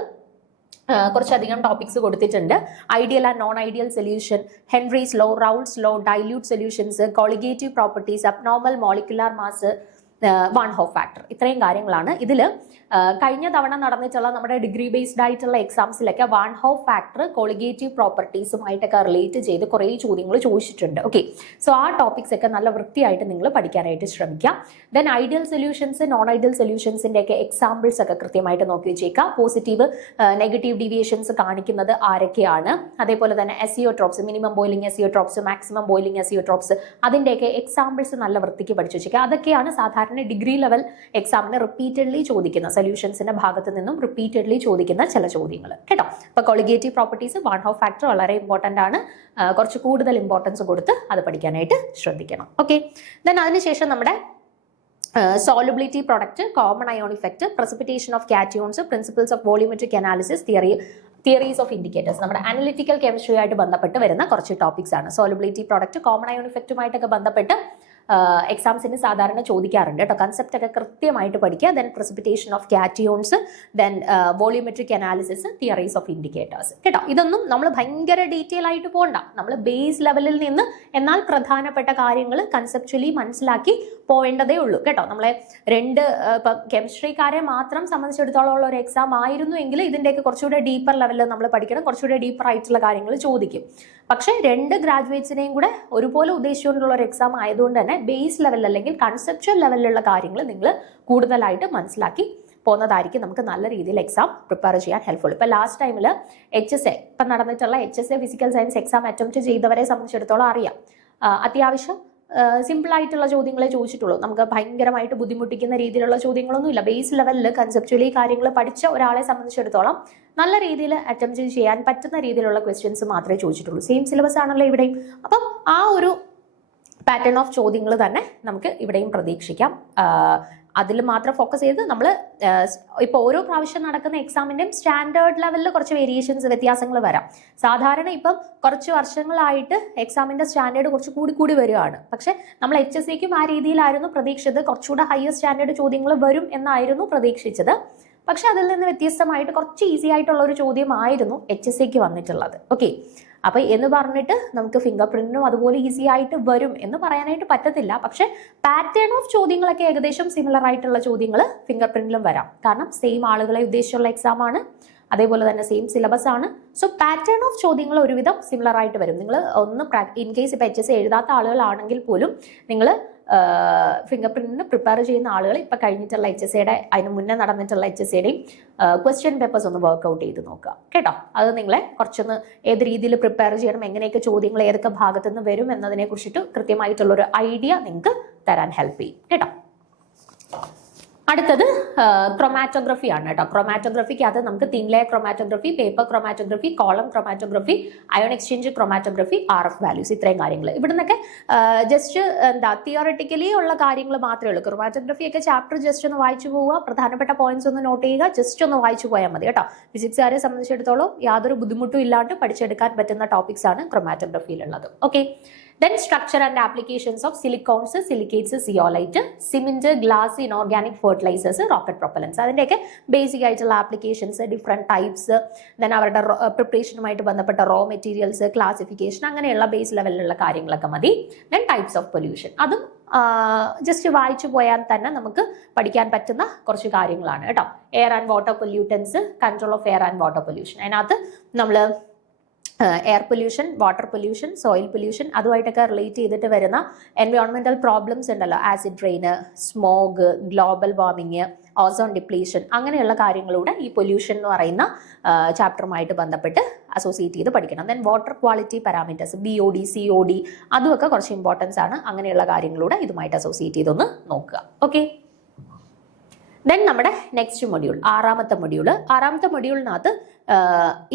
കുറച്ചധികം ടോപ്പിക്സ് കൊടുത്തിട്ടുണ്ട്. Ideal and non ideal solution, Henry's law, Raoult's law, dilute solutions, colligative properties, abnormal molecular mass, van't Hoff factor, ഇത്രയും കാര്യങ്ങളാണ്. ഇതിൽ കഴിഞ്ഞ തവണ നടന്നിട്ടുള്ള നമ്മുടെ ഡിഗ്രി ബേസ്ഡ് ആയിട്ടുള്ള എക്സാംസിലൊക്കെ വൺ ഹോഫ് ഫാക്ടർ, കോളിഗേറ്റീവ് പ്രോപ്പർട്ടീസുമായിട്ടൊക്കെ റിലേറ്റ് ചെയ്ത് കുറേ ചോദ്യങ്ങൾ ചോദിച്ചിട്ടുണ്ട്. ഓക്കെ, സോ ആ ടോപ്പിക്സ് ഒക്കെ നല്ല വൃത്തിയായിട്ട് നിങ്ങൾ പഠിക്കാനായിട്ട് ശ്രമിക്കുക. Then ideal solutions, non ideal സൊല്യൂഷൻസിന്റെ ഒക്കെ എക്സാമ്പിൾസ് ഒക്കെ കൃത്യമായിട്ട് നോക്കി വെച്ചേക്കുക. പോസിറ്റീവ് നെഗറ്റീവ് ഡീവിയേഷൻസ് കാണിക്കുന്നത് ആരൊക്കെയാണ്, അതേപോലെ തന്നെ azeotropes, minimum boiling azeotropes, maximum boiling azeotropes, അതിന്റെയൊക്കെ എക്സാമ്പിൾസ് നല്ല വൃത്തിക്ക് പഠിച്ചു വെച്ചേക്കുക. അതൊക്കെയാണ് സാധാരണ ഡിഗ്രി ലെവൽ എക്സാമിന് റിപ്പീറ്റഡ്ലി ചോദിക്കുന്ന, സൊല്യൂഷൻസിന്റെ ഭാഗത്ത് നിന്നും റിപ്പീറ്റഡ്ലി ചോദിക്കുന്ന ചില ചോദ്യങ്ങൾ കേട്ടോ. അപ്പൊ colligative properties, one Hoff factor വളരെ ഇമ്പോർട്ടന്റ് ആണ്. കുറച്ച് കൂടുതൽ ഇമ്പോർട്ടൻസ് കൊടുത്ത് അത് പഠിക്കാനായിട്ട് ശ്രദ്ധിക്കണം. ഓക്കെ, ദെൻ അതിനുശേഷം നമ്മുടെ solubility product, common ion effect, precipitation of cations, principles of volumetric analysis, theories of indicators. നമ്മുടെ അനലിറ്റിക്കൽ കെമിസ്ട്രി ആയിട്ട് ബന്ധപ്പെട്ട് വരുന്ന കുറച്ച് ടോപ്പിക്സ് ആണ്. സോലുബിലിറ്റി പ്രോഡക്റ്റ്, കോമൺ അയോൺ ഇഫക്റ്റുമായിട്ടൊക്കെ ബന്ധപ്പെട്ട് എക്സാംസിന് സാധാരണ ചോദിക്കാറുണ്ട് കേട്ടോ. കൺസെപ്റ്റ് ഒക്കെ കൃത്യമായിട്ട് പഠിക്കുക. Then precipitation of cations, then volumetric analysis, theories of indicators കേട്ടോ. ഇതൊന്നും നമ്മൾ ഭയങ്കര ഡീറ്റെയിൽ ആയിട്ട് പോകണ്ട. നമ്മൾ ബേസ് ലെവലിൽ നിന്ന് എന്നാൽ പ്രധാനപ്പെട്ട കാര്യങ്ങൾ കൺസെപ്ച്വലി മനസ്സിലാക്കി പോവേണ്ടതേ ഉള്ളൂ കേട്ടോ. നമ്മളെ ഇപ്പം കെമിസ്ട്രിക്കാരെ മാത്രം സംബന്ധിച്ചിടത്തോളം ഉള്ള ഒരു എക്സാം ആയിരുന്നു എങ്കിൽ ഇതിൻ്റെയൊക്കെ കുറച്ചുകൂടെ ഡീപ്പർ ലെവലിൽ നമ്മൾ പഠിക്കണം, കുറച്ചുകൂടെ ഡീപ്പർ ആയിട്ടുള്ള കാര്യങ്ങൾ ചോദിക്കും. പക്ഷേ രണ്ട് ഗ്രാജുവേറ്റ്സിനെയും കൂടെ ഒരുപോലെ ഉദ്ദേശിച്ചുകൊണ്ടുള്ള ഒരു എക്സാം ആയതുകൊണ്ട് തന്നെ ബേസ് ലെവൽ അല്ലെങ്കിൽ കൺസെപ്ച്വൽ ലെവലിലുള്ള കാര്യങ്ങൾ നിങ്ങൾ കൂടുതലായിട്ട് മനസ്സിലാക്കി പോകുന്നതായിരിക്കും നമുക്ക് നല്ല രീതിയിൽ എക്സാം പ്രിപ്പയർ ചെയ്യാൻ ഹെൽപ്ഫുൾ. ഇപ്പം ലാസ്റ്റ് ടൈമിൽ HSA ഇപ്പം നടന്നിട്ടുള്ള HSA physical science exam attempt ചെയ്തവരെ സംബന്ധിച്ചിടത്തോളം അറിയാം, അത്യാവശ്യം സിമ്പിൾ ആയിട്ടുള്ള ചോദ്യങ്ങളെ ചോദിച്ചിട്ടുള്ളൂ. നമുക്ക് ഭയങ്കരമായിട്ട് ബുദ്ധിമുട്ടിക്കുന്ന രീതിയിലുള്ള ചോദ്യങ്ങളൊന്നുമില്ല. ബേസ് ലെവലിൽ കൺസെപ്ച്വലി കാര്യങ്ങൾ പഠിച്ച ഒരാളെ സംബന്ധിച്ചിടത്തോളം നല്ല രീതിയിൽ അറ്റംപ്റ്റ് ചെയ്യാൻ പറ്റുന്ന രീതിയിലുള്ള ക്വസ്റ്റ്യൻസ് മാത്രമേ ചോദിച്ചിട്ടുള്ളൂ. സെയിം സിലബസ് ആണല്ലോ ഇവിടെയും. അപ്പം ആ ഒരു പാറ്റേൺ ഓഫ് ചോദ്യങ്ങൾ തന്നെ നമുക്ക് ഇവിടെയും പ്രതീക്ഷിക്കാം. അതിൽ മാത്രം ഫോക്കസ് ചെയ്ത് നമ്മൾ ഇപ്പോൾ ഓരോ പ്രാവശ്യം നടക്കുന്ന എക്സാമിൻ്റെയും സ്റ്റാൻഡേർഡ് ലെവലിൽ കുറച്ച് വേരിയേഷൻസ് വ്യത്യാസങ്ങൾ വരാം. സാധാരണ ഇപ്പം കുറച്ച് വർഷങ്ങളായിട്ട് എക്സാമിൻ്റെ സ്റ്റാൻഡേർഡ് കുറച്ച് കൂടി വരികയാണ്. പക്ഷെ നമ്മൾ HSCക്കും ആ രീതിയിലായിരുന്നു പ്രതീക്ഷിച്ചത്. കുറച്ചുകൂടെ ഹയർ സ്റ്റാൻഡേർഡ് ചോദ്യങ്ങൾ വരും എന്നായിരുന്നു പ്രതീക്ഷിച്ചത്. പക്ഷെ അതിൽ നിന്ന് വ്യത്യസ്തമായിട്ട് കുറച്ച് ഈസി ആയിട്ടുള്ള ഒരു ചോദ്യമായിരുന്നു HSCക്ക് വന്നിട്ടുള്ളത്. ഓക്കെ, അപ്പൊ എന്ന് പറഞ്ഞിട്ട് നമുക്ക് ഫിംഗർ പ്രിന്റിനും അതുപോലെ ഈസി ആയിട്ട് വരും എന്ന് പറയാനായിട്ട് പറ്റത്തില്ല. പക്ഷെ പാറ്റേൺ ഓഫ് ചോദ്യങ്ങളൊക്കെ ഏകദേശം സിമിലർ ആയിട്ടുള്ള ചോദ്യങ്ങൾ ഫിംഗർ പ്രിന്റിലും വരാം. കാരണം സെയിം ആളുകളെ ഉദ്ദേശിച്ചുള്ള എക്സാം ആണ്, അതേപോലെ തന്നെ സെയിം സിലബസ് ആണ്. സോ പാറ്റേൺ ഓഫ് ചോദ്യങ്ങൾ ഒരുവിധം സിമിലർ ആയിട്ട് വരും. നിങ്ങൾ ഒന്ന് ഇൻ കേസ് ഇപ്പൊ HSC എഴുതാത്ത ആളുകളാണെങ്കിൽ പോലും നിങ്ങൾ ഫിംഗർ പ്രിന്റിന് പ്രിപ്പയർ ചെയ്യുന്ന ആളുകൾ ഇപ്പൊ കഴിഞ്ഞിട്ടുള്ള HSCയുടെ അതിന് മുന്നേ നടന്നിട്ടുള്ള HSCയുടെയും ക്വസ്റ്റ്യൻ പേപ്പേഴ്സ് ഒന്ന് വർക്ക്ഔട്ട് ചെയ്ത് നോക്കുക കേട്ടോ. അത് നിങ്ങളെ കുറച്ചൊന്ന് ഏത് രീതിയിൽ പ്രിപ്പയർ ചെയ്യണം, എങ്ങനെയൊക്കെ ചോദ്യങ്ങൾ ഏതൊക്കെ ഭാഗത്തു നിന്ന് വരും എന്നതിനെ കുറിച്ചിട്ട് കൃത്യമായിട്ടുള്ളൊരു ഐഡിയ നിങ്ങൾക്ക് തരാൻ ഹെൽപ്പ് ചെയ്യും കേട്ടോ. അടുത്തത് ക്രൊമാറ്റോഗ്രഫി ആണ് കേട്ടോ. ക്രൊമാറ്റോഗ്രഫിക്ക് അത് നമുക്ക് thin layer chromatography, paper chromatography, column chromatography, ion exchange chromatography, RF values, ഇത്രയും കാര്യങ്ങൾ. ഇവിടെ നിന്നൊക്കെ ജസ്റ്റ് തിയറട്ടിക്കലി ഉള്ള കാര്യങ്ങൾ മാത്രമേ ഉള്ളൂ. ക്രൊമാറ്റോഗ്രഫി ഒക്കെ ചാപ്റ്റർ ജസ്റ്റ് ഒന്ന് വായിച്ചു പോവുക, പ്രധാനപ്പെട്ട പോയിന്റ്സ് ഒന്ന് നോട്ട് ചെയ്യുക, ജസ്റ്റ് ഒന്ന് വായിച്ചു പോയാൽ മതി കേട്ടോ. ഫിസിക്സുകാരെ സംബന്ധിച്ചിടത്തോളം യാതൊരു ബുദ്ധിമുട്ടും ഇല്ലാണ്ട് പഠിച്ചെടുക്കാൻ പറ്റുന്ന ടോപ്പിക്സ് ആണ് ക്രൊമാറ്റോഗ്രഫിയിലുള്ളത്. Okay, then structure and applications of silicones, silicates, zeolite, cement, glass, inorganic fertilizers, rocket propellants. അതിൻ്റെയൊക്കെ ബേസിക് ആയിട്ടുള്ള ആപ്ലിക്കേഷൻസ്, ഡിഫറെൻറ്റ് ടൈപ്സ്, ദെൻ അവരുടെ പ്രിപ്പറേഷനുമായിട്ട് ബന്ധപ്പെട്ട റോ മെറ്റീരിയൽസ്, ക്ലാസിഫിക്കേഷൻ, അങ്ങനെയുള്ള ബേസ് ലെവലിലുള്ള കാര്യങ്ങളൊക്കെ മതി. ദെൻ ടൈപ്സ് ഓഫ് പൊല്യൂഷൻ, അതും ജസ്റ്റ് വായിച്ചു പോയാൽ തന്നെ നമുക്ക് പഠിക്കാൻ പറ്റുന്ന കുറച്ച് കാര്യങ്ങളാണ് കേട്ടോ. Air and water pollutants, control of air and water pollution. അതിനകത്ത് നമ്മൾ air pollution, water pollution, soil pollution, അതുമായിട്ടൊക്കെ റിലേറ്റ് ചെയ്തിട്ട് വരുന്ന എൻവയോൺമെന്റൽ പ്രോബ്ലംസ് ഉണ്ടല്ലോ, acid rain, smog, global warming, ozone depletion, അങ്ങനെയുള്ള കാര്യങ്ങളൂടെ ഈ പൊല്യൂഷൻ എന്ന് പറയുന്ന ചാപ്റ്ററുമായിട്ട് ബന്ധപ്പെട്ട് അസോസിയേറ്റ് ചെയ്ത് പഠിക്കണം. Then water quality parameters, BOD, COD, അതുമൊക്കെ കുറച്ച് ഇമ്പോർട്ടൻസ് ആണ്. അങ്ങനെയുള്ള കാര്യങ്ങളൂടെ ഇതുമായിട്ട് അസോസിയേറ്റ് ചെയ്തൊന്ന് നോക്കുക. ഓക്കെ, ദെൻ നമ്മുടെ നെക്സ്റ്റ് മൊഡ്യൂൾ, ആറാമത്തെ മൊഡ്യൂളിനകത്ത്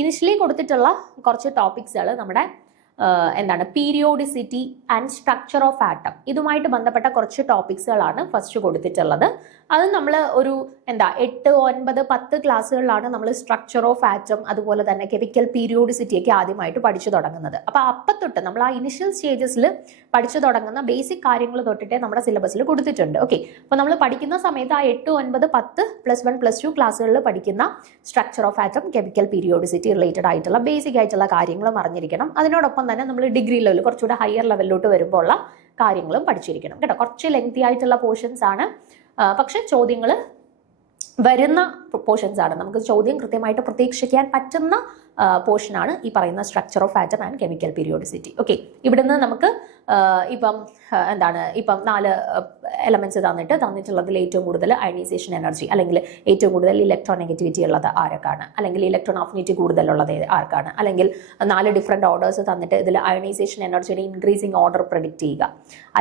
ഇനിഷ്യലി കൊടുത്തിട്ടുള്ള കുറച്ച് ടോപ്പിക്സുകൾ നമ്മുടെ എന്താണ് periodicity and structure of atom, ഇതുമായിട്ട് ബന്ധപ്പെട്ട കുറച്ച് ടോപ്പിക്സുകളാണ് ഫസ്റ്റ് കൊടുത്തിട്ടുള്ളത്. അത് നമ്മൾ ഒരു 8, 9, 10 ക്ലാസ്സുകളിലാണ് നമ്മൾ സ്ട്രക്ചർ ഓഫ് ആറ്റം അതുപോലെ തന്നെ കെമിക്കൽ പീരിയോഡിസിറ്റി ഒക്കെ ആദ്യമായിട്ട് പഠിച്ചു തുടങ്ങുന്നത്. അപ്പം തൊട്ട് നമ്മൾ ആ ഇനിഷ്യൽ സ്റ്റേജസിൽ പഠിച്ചു തുടങ്ങുന്ന ബേസിക് കാര്യങ്ങൾ തൊട്ടിട്ടേ നമ്മുടെ സിലബസിൽ കൊടുത്തിട്ടുണ്ട്. ഓക്കെ, അപ്പോൾ നമ്മൾ പഠിക്കുന്ന സമയത്ത് ആ 8, 9, 10 +1, +2 ക്ലാസ്സുകളിൽ പഠിക്കുന്ന structure of atom, chemical periodicity related ആയിട്ടുള്ള ബേസിക് ആയിട്ടുള്ള കാര്യങ്ങളും അറിഞ്ഞിരിക്കണം. അതിനോടൊപ്പം തന്നെ നമ്മൾ ഡിഗ്രി ലെവൽ കുറച്ചുകൂടെ ഹയർ ലെവലിലോട്ട് വരുമ്പോൾ ഉള്ള കാര്യങ്ങളും പഠിച്ചിരിക്കണം കേട്ടോ. കുറച്ച് ലെങ്തി ആയിട്ടുള്ള പോർഷൻസ് ആണ്, പക്ഷെ ചോദ്യങ്ങൾ വരുന്ന പോർഷൻസ് ആണ്. നമുക്ക് ചോദ്യം കൃത്യമായിട്ട് പ്രതീക്ഷിക്കാൻ പറ്റുന്ന പോർഷനാണ് ഈ പറയുന്ന structure of atom and chemical periodicity. Okay, ഇവിടുന്ന് നമുക്ക് ഇപ്പം 4 എലമെന്റ്സ് തന്നിട്ടുള്ളതിൽ ഏറ്റവും കൂടുതൽ അയണൈസേഷൻ എനർജി അല്ലെങ്കിൽ ഏറ്റവും കൂടുതൽ ഇലക്ട്രോൺ നെഗറ്റിവിറ്റി ഉള്ളത് ആർക്കാണ്, അല്ലെങ്കിൽ ഇലക്ട്രോൺ അഫിനിറ്റി കൂടുതലുള്ളത് ആർക്കാണ്, അല്ലെങ്കിൽ 4 ഡിഫറെന്റ് ഓർഡേഴ്സ് തന്നിട്ട് ഇതിൽ അയണൈസേഷൻ എനർജിയുടെ ഇൻക്രീസിങ് ഓർഡർ പ്രെഡിക്റ്റ് ചെയ്യുക,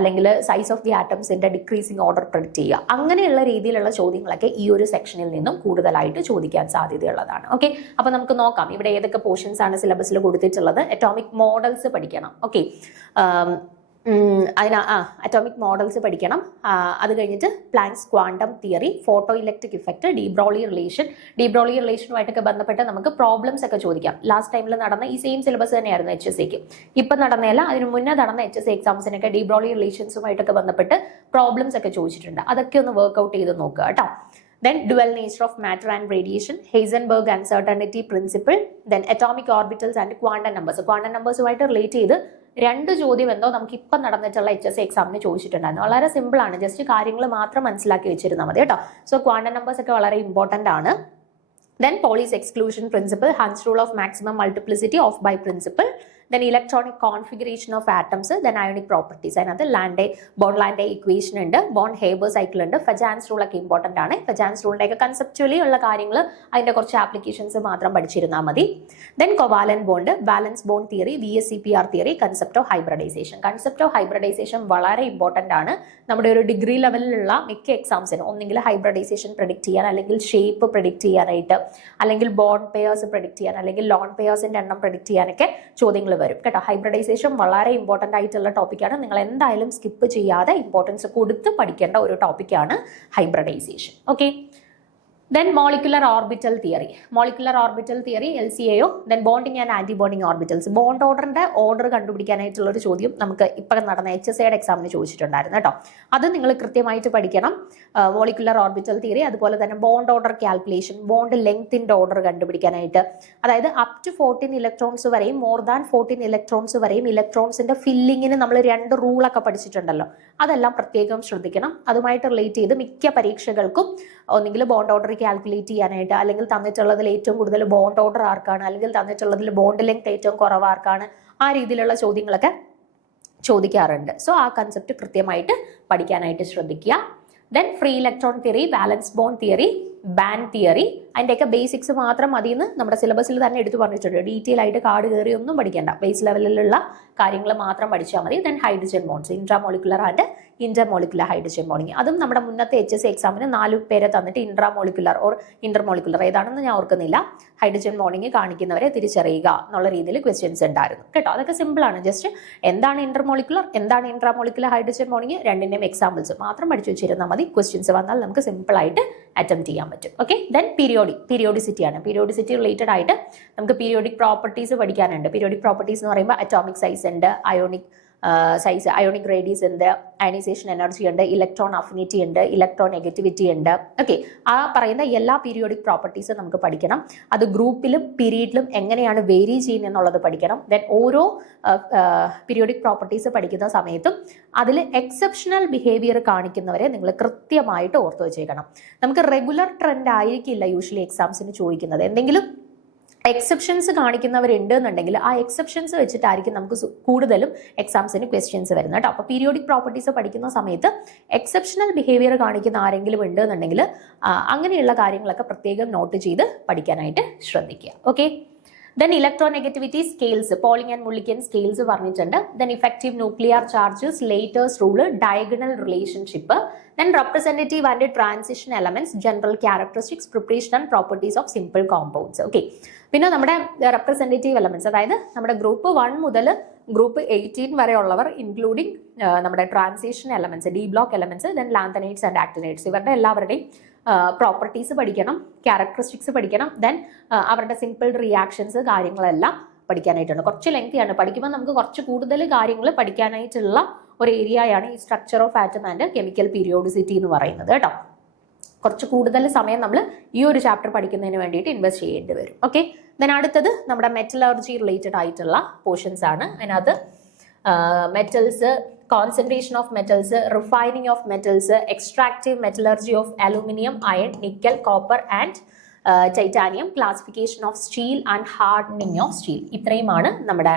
അല്ലെങ്കിൽ സൈസ് ഓഫ് ദി ആറ്റംസിന്റെ ഡിക്രീസിങ് ഓർഡർ പ്രെഡിക്റ്റ് ചെയ്യുക. അങ്ങനെയുള്ള രീതിയിലുള്ള ചോദ്യങ്ങളൊക്കെ ഈ ഒരു സെക്ഷനിൽ നിന്നും കൂടുതലായിട്ട് ചോദിക്കാൻ സാധ്യതയുള്ളതാണ്. ഓക്കെ, അപ്പൊ നമുക്ക് നോക്കാം ഇവിടെ ഏതൊക്കെ പോർഷൻസ് ആണ് സിലബസിൽ കൊടുത്തിട്ടുള്ളത്. അറ്റോമിക് മോഡൽസ് പഠിക്കണം. ഓക്കെ, അറ്റോമിക് മോഡൽസ് പഠിക്കണം. അത് കഴിഞ്ഞിട്ട് Planck's quantum theory, photoelectric effect, de Broglie റിലേഷനുമായിട്ടൊക്കെ ബന്ധപ്പെട്ട് നമുക്ക് പ്രോബ്ലംസ് ഒക്കെ ചോദിക്കാം. ലാസ്റ്റ് ടൈമിൽ നടന്ന ഈ സെയിം സിലബസ് തന്നെയായിരുന്നു HSCക്ക്. ഇപ്പം നടന്നതല്ല, അതിന് മുന്നേ നടന്ന HSC എക്സാംസിനൊക്കെ ഡി ബ്രോളി റിലേഷൻസുമായിട്ടൊക്കെ ബന്ധപ്പെട്ട് പ്രോബ്ലംസ് ഒക്കെ ചോദിച്ചിട്ടുണ്ട്. അതൊക്കെ ഒന്ന് വർക്ക്ഔട്ട് ചെയ്ത് നോക്കുക കേട്ടോ. Then dual nature of matter and radiation, Heisenberg uncertainty principle, then atomic orbitals and quantum numbers. Quantum numbers ആയിട്ട് റിലേറ്റ് ചെയ്ത് 2 ചോദ്യം എന്തോ നമുക്ക് ഇപ്പം നടന്നിട്ടുള്ള HSC എക്സാമിന് ചോദിച്ചിട്ടുണ്ടായിരുന്നു. വളരെ സിമ്പിൾ ആണ്, ജസ്റ്റ് കാര്യങ്ങൾ മാത്രം മനസ്സിലാക്കി വെച്ചിരുന്നാൽ മതി കേട്ടോ. സോ ക്വാണ്ടം നമ്പേഴ്സ് ഒക്കെ വളരെ ഇമ്പോർട്ടൻ്റ് ആണ്. Then Pauli's exclusion principle, Hund's rule of maximum multiplicity, off by principle, then electronic configuration of atoms, then ionic properties. അതിനകത്ത് Bond-Lande equation ഉണ്ട്, Bond-Haber cycle ഉണ്ട്, Fajans rule ഒക്കെ ഇമ്പോർട്ടൻ്റ് ആണ്. Fajans റൂളിൻ്റെ ഒക്കെ conceptually ഉള്ള കാര്യങ്ങൾ അതിൻ്റെ കുറച്ച് ആപ്ലിക്കേഷൻസ് മാത്രം പഠിച്ചിരുന്നാൽ മതി. Then covalent bond, valence bond theory, VSEPR theory, concept of hybridization. Concept of hybridization വളരെ ഇമ്പോർട്ടൻ്റ് ആണ്. നമ്മുടെ ഒരു ഡിഗ്രി ലെവലിലുള്ള മിക്ക എക്സാംസിനും ഒന്നെങ്കിൽ ഹൈബ്രിഡൈസേഷൻ പ്രെഡിക്റ്റ് ചെയ്യാൻ, അല്ലെങ്കിൽ ഷേപ്പ് പ്രെഡിക്റ്റ് ചെയ്യാനായിട്ട്, അല്ലെങ്കിൽ ബോണ്ട് പെയേഴ്സ് പ്രെഡിക്റ്റ് ചെയ്യാൻ, അല്ലെങ്കിൽ ലോൺ പെയേഴ്സിന്റെ എണ്ണം പ്രെഡിക്റ്റ് ചെയ്യാനൊക്കെ ചോദ്യങ്ങൾ വരും കേട്ടോ. ഹൈബ്രിഡൈസേഷൻ വളരെ ഇമ്പോർട്ടൻ്റ് ആയിട്ടുള്ള ടോപ്പിക്കാണ്. നിങ്ങൾ എന്തായാലും സ്കിപ്പ് ചെയ്യാതെ ഇമ്പോർട്ടൻസ് കൊടുത്ത് പഠിക്കേണ്ട ഒരു ടോപ്പിക്കാണ് hybridisation. Okay, then molecular orbital theory. Molecular orbital theory LCAO, then bonding and anti-bonding orbitals. Bond ഓർഡറിന്റെ ഓർഡർ കണ്ടുപിടിക്കാനായിട്ടുള്ള ഒരു ചോദ്യം നമുക്ക് ഇപ്പം നടന്ന HSAയുടെ എക്സാമിന് ചോദിച്ചിട്ടുണ്ടായിരുന്നു കേട്ടോ. അത് നിങ്ങൾ കൃത്യമായിട്ട് പഠിക്കണം. മോളിക്കുലർ ഓർബിറ്റൽ തിയറി, അതുപോലെ തന്നെ ബോണ്ട് ഓർഡർ കാൽക്കുലേഷൻ, ബോണ്ട് ലെങ്ത്തിന്റെ ഓർഡർ കണ്ടുപിടിക്കാനായിട്ട്, അതായത് അപ് ടു 14 ഇലക്ട്രോൺസ് വരെയും മോർ ദാൻ 14 ഇലക്ട്രോൺസ് വരെയും ഇലക്ട്രോൺസിന്റെ ഫില്ലിങ്ങിന് നമ്മൾ 2 റൂളൊക്കെ പഠിച്ചിട്ടുണ്ടല്ലോ. അതെല്ലാം പ്രത്യേകം ശ്രദ്ധിക്കണം. അതുമായിട്ട് റിലേറ്റ് ചെയ്ത് മിക്ക പരീക്ഷകൾക്കും ഒന്നെങ്കിൽ ബോണ്ട് ഓർഡർ കാൽക്കുലേറ്റ് ചെയ്യാനായിട്ട്, അല്ലെങ്കിൽ തന്നിട്ടുള്ളതിൽ ഏറ്റവും കൂടുതൽ ബോണ്ട് ഓർഡർ ആർക്കാണ്, അല്ലെങ്കിൽ തന്നിട്ടുള്ളതിൽ ബോണ്ട് ലെങ്ത് ഏറ്റവും കുറവ് ആർക്കാണ്, ആ രീതിയിലുള്ള ചോദ്യങ്ങളൊക്കെ ചോദിക്കാറുണ്ട്. സോ ആ കൺസെപ്റ്റ് കൃത്യമായിട്ട് പഠിക്കാനായിട്ട് ശ്രദ്ധിക്കുക. Then free electron theory, balance bond theory, band theory, അതിൻ്റെയൊക്കെ ബേസിക്സ് മാത്രം മതിയെന്ന് നമ്മുടെ സിലബസിൽ തന്നെ എടുത്തു പറഞ്ഞിട്ടുണ്ട്. ഡീറ്റെയിൽ ആയിട്ട് കാർഡ് കയറി ഒന്നും പഠിക്കേണ്ട, ബേസ് ലെവലിലുള്ള കാര്യങ്ങൾ മാത്രം പഠിച്ചാൽ മതി. Then hydrogen bonds, intramolecular and intermolecular hydrogen bonding, അതും നമ്മുടെ മുന്നത്തെ HSC എക്സാമിന് 4 പേരെ തന്നിട്ട് ഇൻട്രാമോളിക്കുലർ ഓർ ഇന്റർമോളിക്കുലർ ഏതാണെന്ന് ഞാൻ ഓർക്കുന്നില്ല, ഹൈഡ്രജൻ ബോണ്ടിങ് കാണിക്കുന്നവരെ തിരിച്ചറിയുക എന്നുള്ള രീതിയിൽ ക്വസ്റ്റ്യൻസ് ഉണ്ടായിരുന്നു കേട്ടോ. അതൊക്കെ സിമ്പിൾ ആണ്. ജസ്റ്റ് എന്താണ് ഇന്റർമോളിക്കുലർ, എന്താണ് ഇൻട്രാമോളിക്കുലർ ഹൈഡ്രജൻ ബോണ്ടിങ്, രണ്ടിന്റെയും എക്സാമ്പിൾസ് മാത്രം പഠിച്ചു വെച്ചിരുന്നാൽ മതി. ക്വസ്റ്റ്യൻസ് വന്നാൽ നമുക്ക് സിമ്പിൾ ആയിട്ട് അറ്റംപ്റ്റ് ചെയ്യാൻ പറ്റും. ഓക്കെ, ദെൻ പീരിയോഡിസിറ്റി ആണ്. പീരിയോഡിസിറ്റി റിലേറ്റഡ് ആയിട്ട് നമുക്ക് പീരിയോഡിക് പ്രോപ്പർട്ടീസ് പഠിക്കാനുണ്ട്. പീരിയോഡിക് പ്രോപ്പർട്ടീസ് എന്ന് പറയുമ്പോൾ അറ്റോമിക് സൈസ് ഉണ്ട്, അയോണിക് സൈസ്, അയോണിക് റേഡിയസ് ഉണ്ട്, അയണൈസേഷൻ എനർജി ഉണ്ട്, ഇലക്ട്രോൺ അഫിനിറ്റി ഉണ്ട്, ഇലക്ട്രോൺ നെഗറ്റിവിറ്റി ഉണ്ട്. ഓക്കെ, ആ പറയുന്ന എല്ലാ പീരിയോഡിക് പ്രോപ്പർട്ടീസും നമുക്ക് പഠിക്കണം. അത് ഗ്രൂപ്പിലും പീരീഡിലും എങ്ങനെയാണ് വേരി ചെയ്യുന്നത് എന്നുള്ളത് പഠിക്കണം. ദെൻ ഓരോ പീരിയോഡിക് പ്രോപ്പർട്ടീസ് പഠിക്കുന്ന സമയത്തും അതിൽ എക്സെപ്ഷണൽ ബിഹേവിയർ കാണിക്കുന്നവരെ നിങ്ങൾ കൃത്യമായിട്ട് ഓർത്തു വെച്ചേക്കണം. നമുക്ക് റെഗുലർ ട്രെൻഡ് ആയിരിക്കില്ല യൂഷ്വലി എക്സാംസിന് ചോദിക്കുന്നത്. എന്തെങ്കിലും എക്സെപ്ഷൻസ് കാണിക്കുന്നവരുണ്ട് എന്നുണ്ടെങ്കിൽ ആ എക്സെപ്ഷൻസ് വെച്ചിട്ടായിരിക്കും നമുക്ക് കൂടുതലും എക്സാംസിന് ക്വസ്റ്റ്യൻസ് വരുന്നത് കേട്ടോ. അപ്പോൾ പീരിയോഡിക് പ്രോപ്പർട്ടീസ് പഠിക്കുന്ന സമയത്ത് എക്സെപ്ഷണൽ ബിഹേവിയർ കാണിക്കുന്ന ആരെങ്കിലും ഉണ്ട് എന്നുണ്ടെങ്കിൽ അങ്ങനെയുള്ള കാര്യങ്ങളൊക്കെ പ്രത്യേകം നോട്ട് ചെയ്ത് പഠിക്കാനായിട്ട് ശ്രദ്ധിക്കുക. Okay, then electronegativity scales, Pauling and Mulliken scales പറഞ്ഞിട്ടുണ്ട്. Then effective nuclear charges, Slater's rule, diagonal relationship, then representative and transition elements, general characteristics, preparation and properties of simple compounds. Okay, പിന്നെ നമ്മുടെ representative elements, അതായത് നമ്മുടെ group 1 മുതൽ group 18 വരെ ഉള്ളവർ, including നമ്മുടെ transition elements, d block elements, then lanthanides and actinides, ഇവരുടെ എല്ലാവരുടെയും പ്രോപ്പർട്ടീസ് പഠിക്കണം, ക്യാരക്ടറിസ്റ്റിക്സ് പഠിക്കണം. ദെൻ അവരുടെ സിമ്പിൾ റിയാക്ഷൻസ് കാര്യങ്ങളെല്ലാം പഠിക്കാനായിട്ടുണ്ട്. കുറച്ച് ലെങ്തിയാണ്, പഠിക്കുമ്പോൾ നമുക്ക് കുറച്ച് കൂടുതൽ കാര്യങ്ങൾ പഠിക്കാനായിട്ടുള്ള ഒരു ഏരിയയാണ് ഈ structure of atom and chemical periodicity എന്ന് പറയുന്നത് കേട്ടോ. കുറച്ച് കൂടുതൽ സമയം നമ്മൾ ഈ ഒരു ചാപ്റ്റർ പഠിക്കുന്നതിന് വേണ്ടിയിട്ട് ഇൻവെസ്റ്റ് ചെയ്യേണ്ടി വരും. ഓക്കെ, ദെൻ അടുത്തത് നമ്മുടെ മെറ്റലർജി റിലേറ്റഡ് ആയിട്ടുള്ള പോർഷൻസ് ആണ്. അതിനകത്ത് metals, concentration of metals, refining of metals, extractive metallurgy of aluminium, iron, nickel, copper and titanium, classification of steel and hardening of steel. ഇത്രയുമാണ് നമ്മുടെ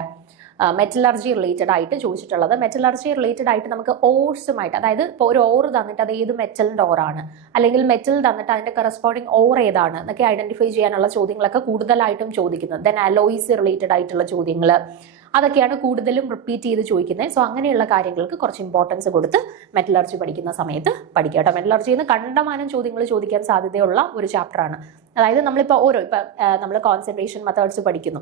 മെറ്റലർജി റിലേറ്റഡ് ആയിട്ട് ചോദിച്ചിട്ടുള്ളത്. മെറ്റലർജി റിലേറ്റഡ് ആയിട്ട് നമുക്ക് ഓർസുമായിട്ട്, അതായത് ഇപ്പോൾ ഒരു ഓർ തന്നിട്ട് അത് ഏത് മെറ്റലിൻ്റെ ഓറാണ്, അല്ലെങ്കിൽ മെറ്റൽ തന്നിട്ട് അതിൻ്റെ കറസ്പോണ്ടിങ് ഓർ ഏതാണ് എന്നൊക്കെ ഐഡന്റിഫൈ ചെയ്യാനുള്ള ചോദ്യങ്ങളൊക്കെ കൂടുതലായിട്ടും ചോദിക്കുന്നത്. ദെൻ അലോയ്സ് റിലേറ്റഡ് ആയിട്ടുള്ള ചോദ്യങ്ങൾ, അതൊക്കെയാണ് കൂടുതലും റിപ്പീറ്റ് ചെയ്ത് ചോദിക്കുന്നത്. സോ അങ്ങനെയുള്ള കാര്യങ്ങൾക്ക് കുറച്ച് ഇമ്പോർട്ടൻസ് കൊടുത്ത് മെറ്റലർജി പഠിക്കുന്ന സമയത്ത് പഠിക്കുക കേട്ടോ. മെറ്റലർജിയിൽ നിന്ന് കണ്ടമാനം ചോദ്യങ്ങൾ ചോദിക്കാൻ സാധ്യതയുള്ള ഒരു ചാപ്റ്ററാണ്. അതായത് നമ്മളിപ്പോൾ നമ്മൾ കോൺസെൻട്രേഷൻ മെത്തേഡ്സ് പഠിക്കുന്നു,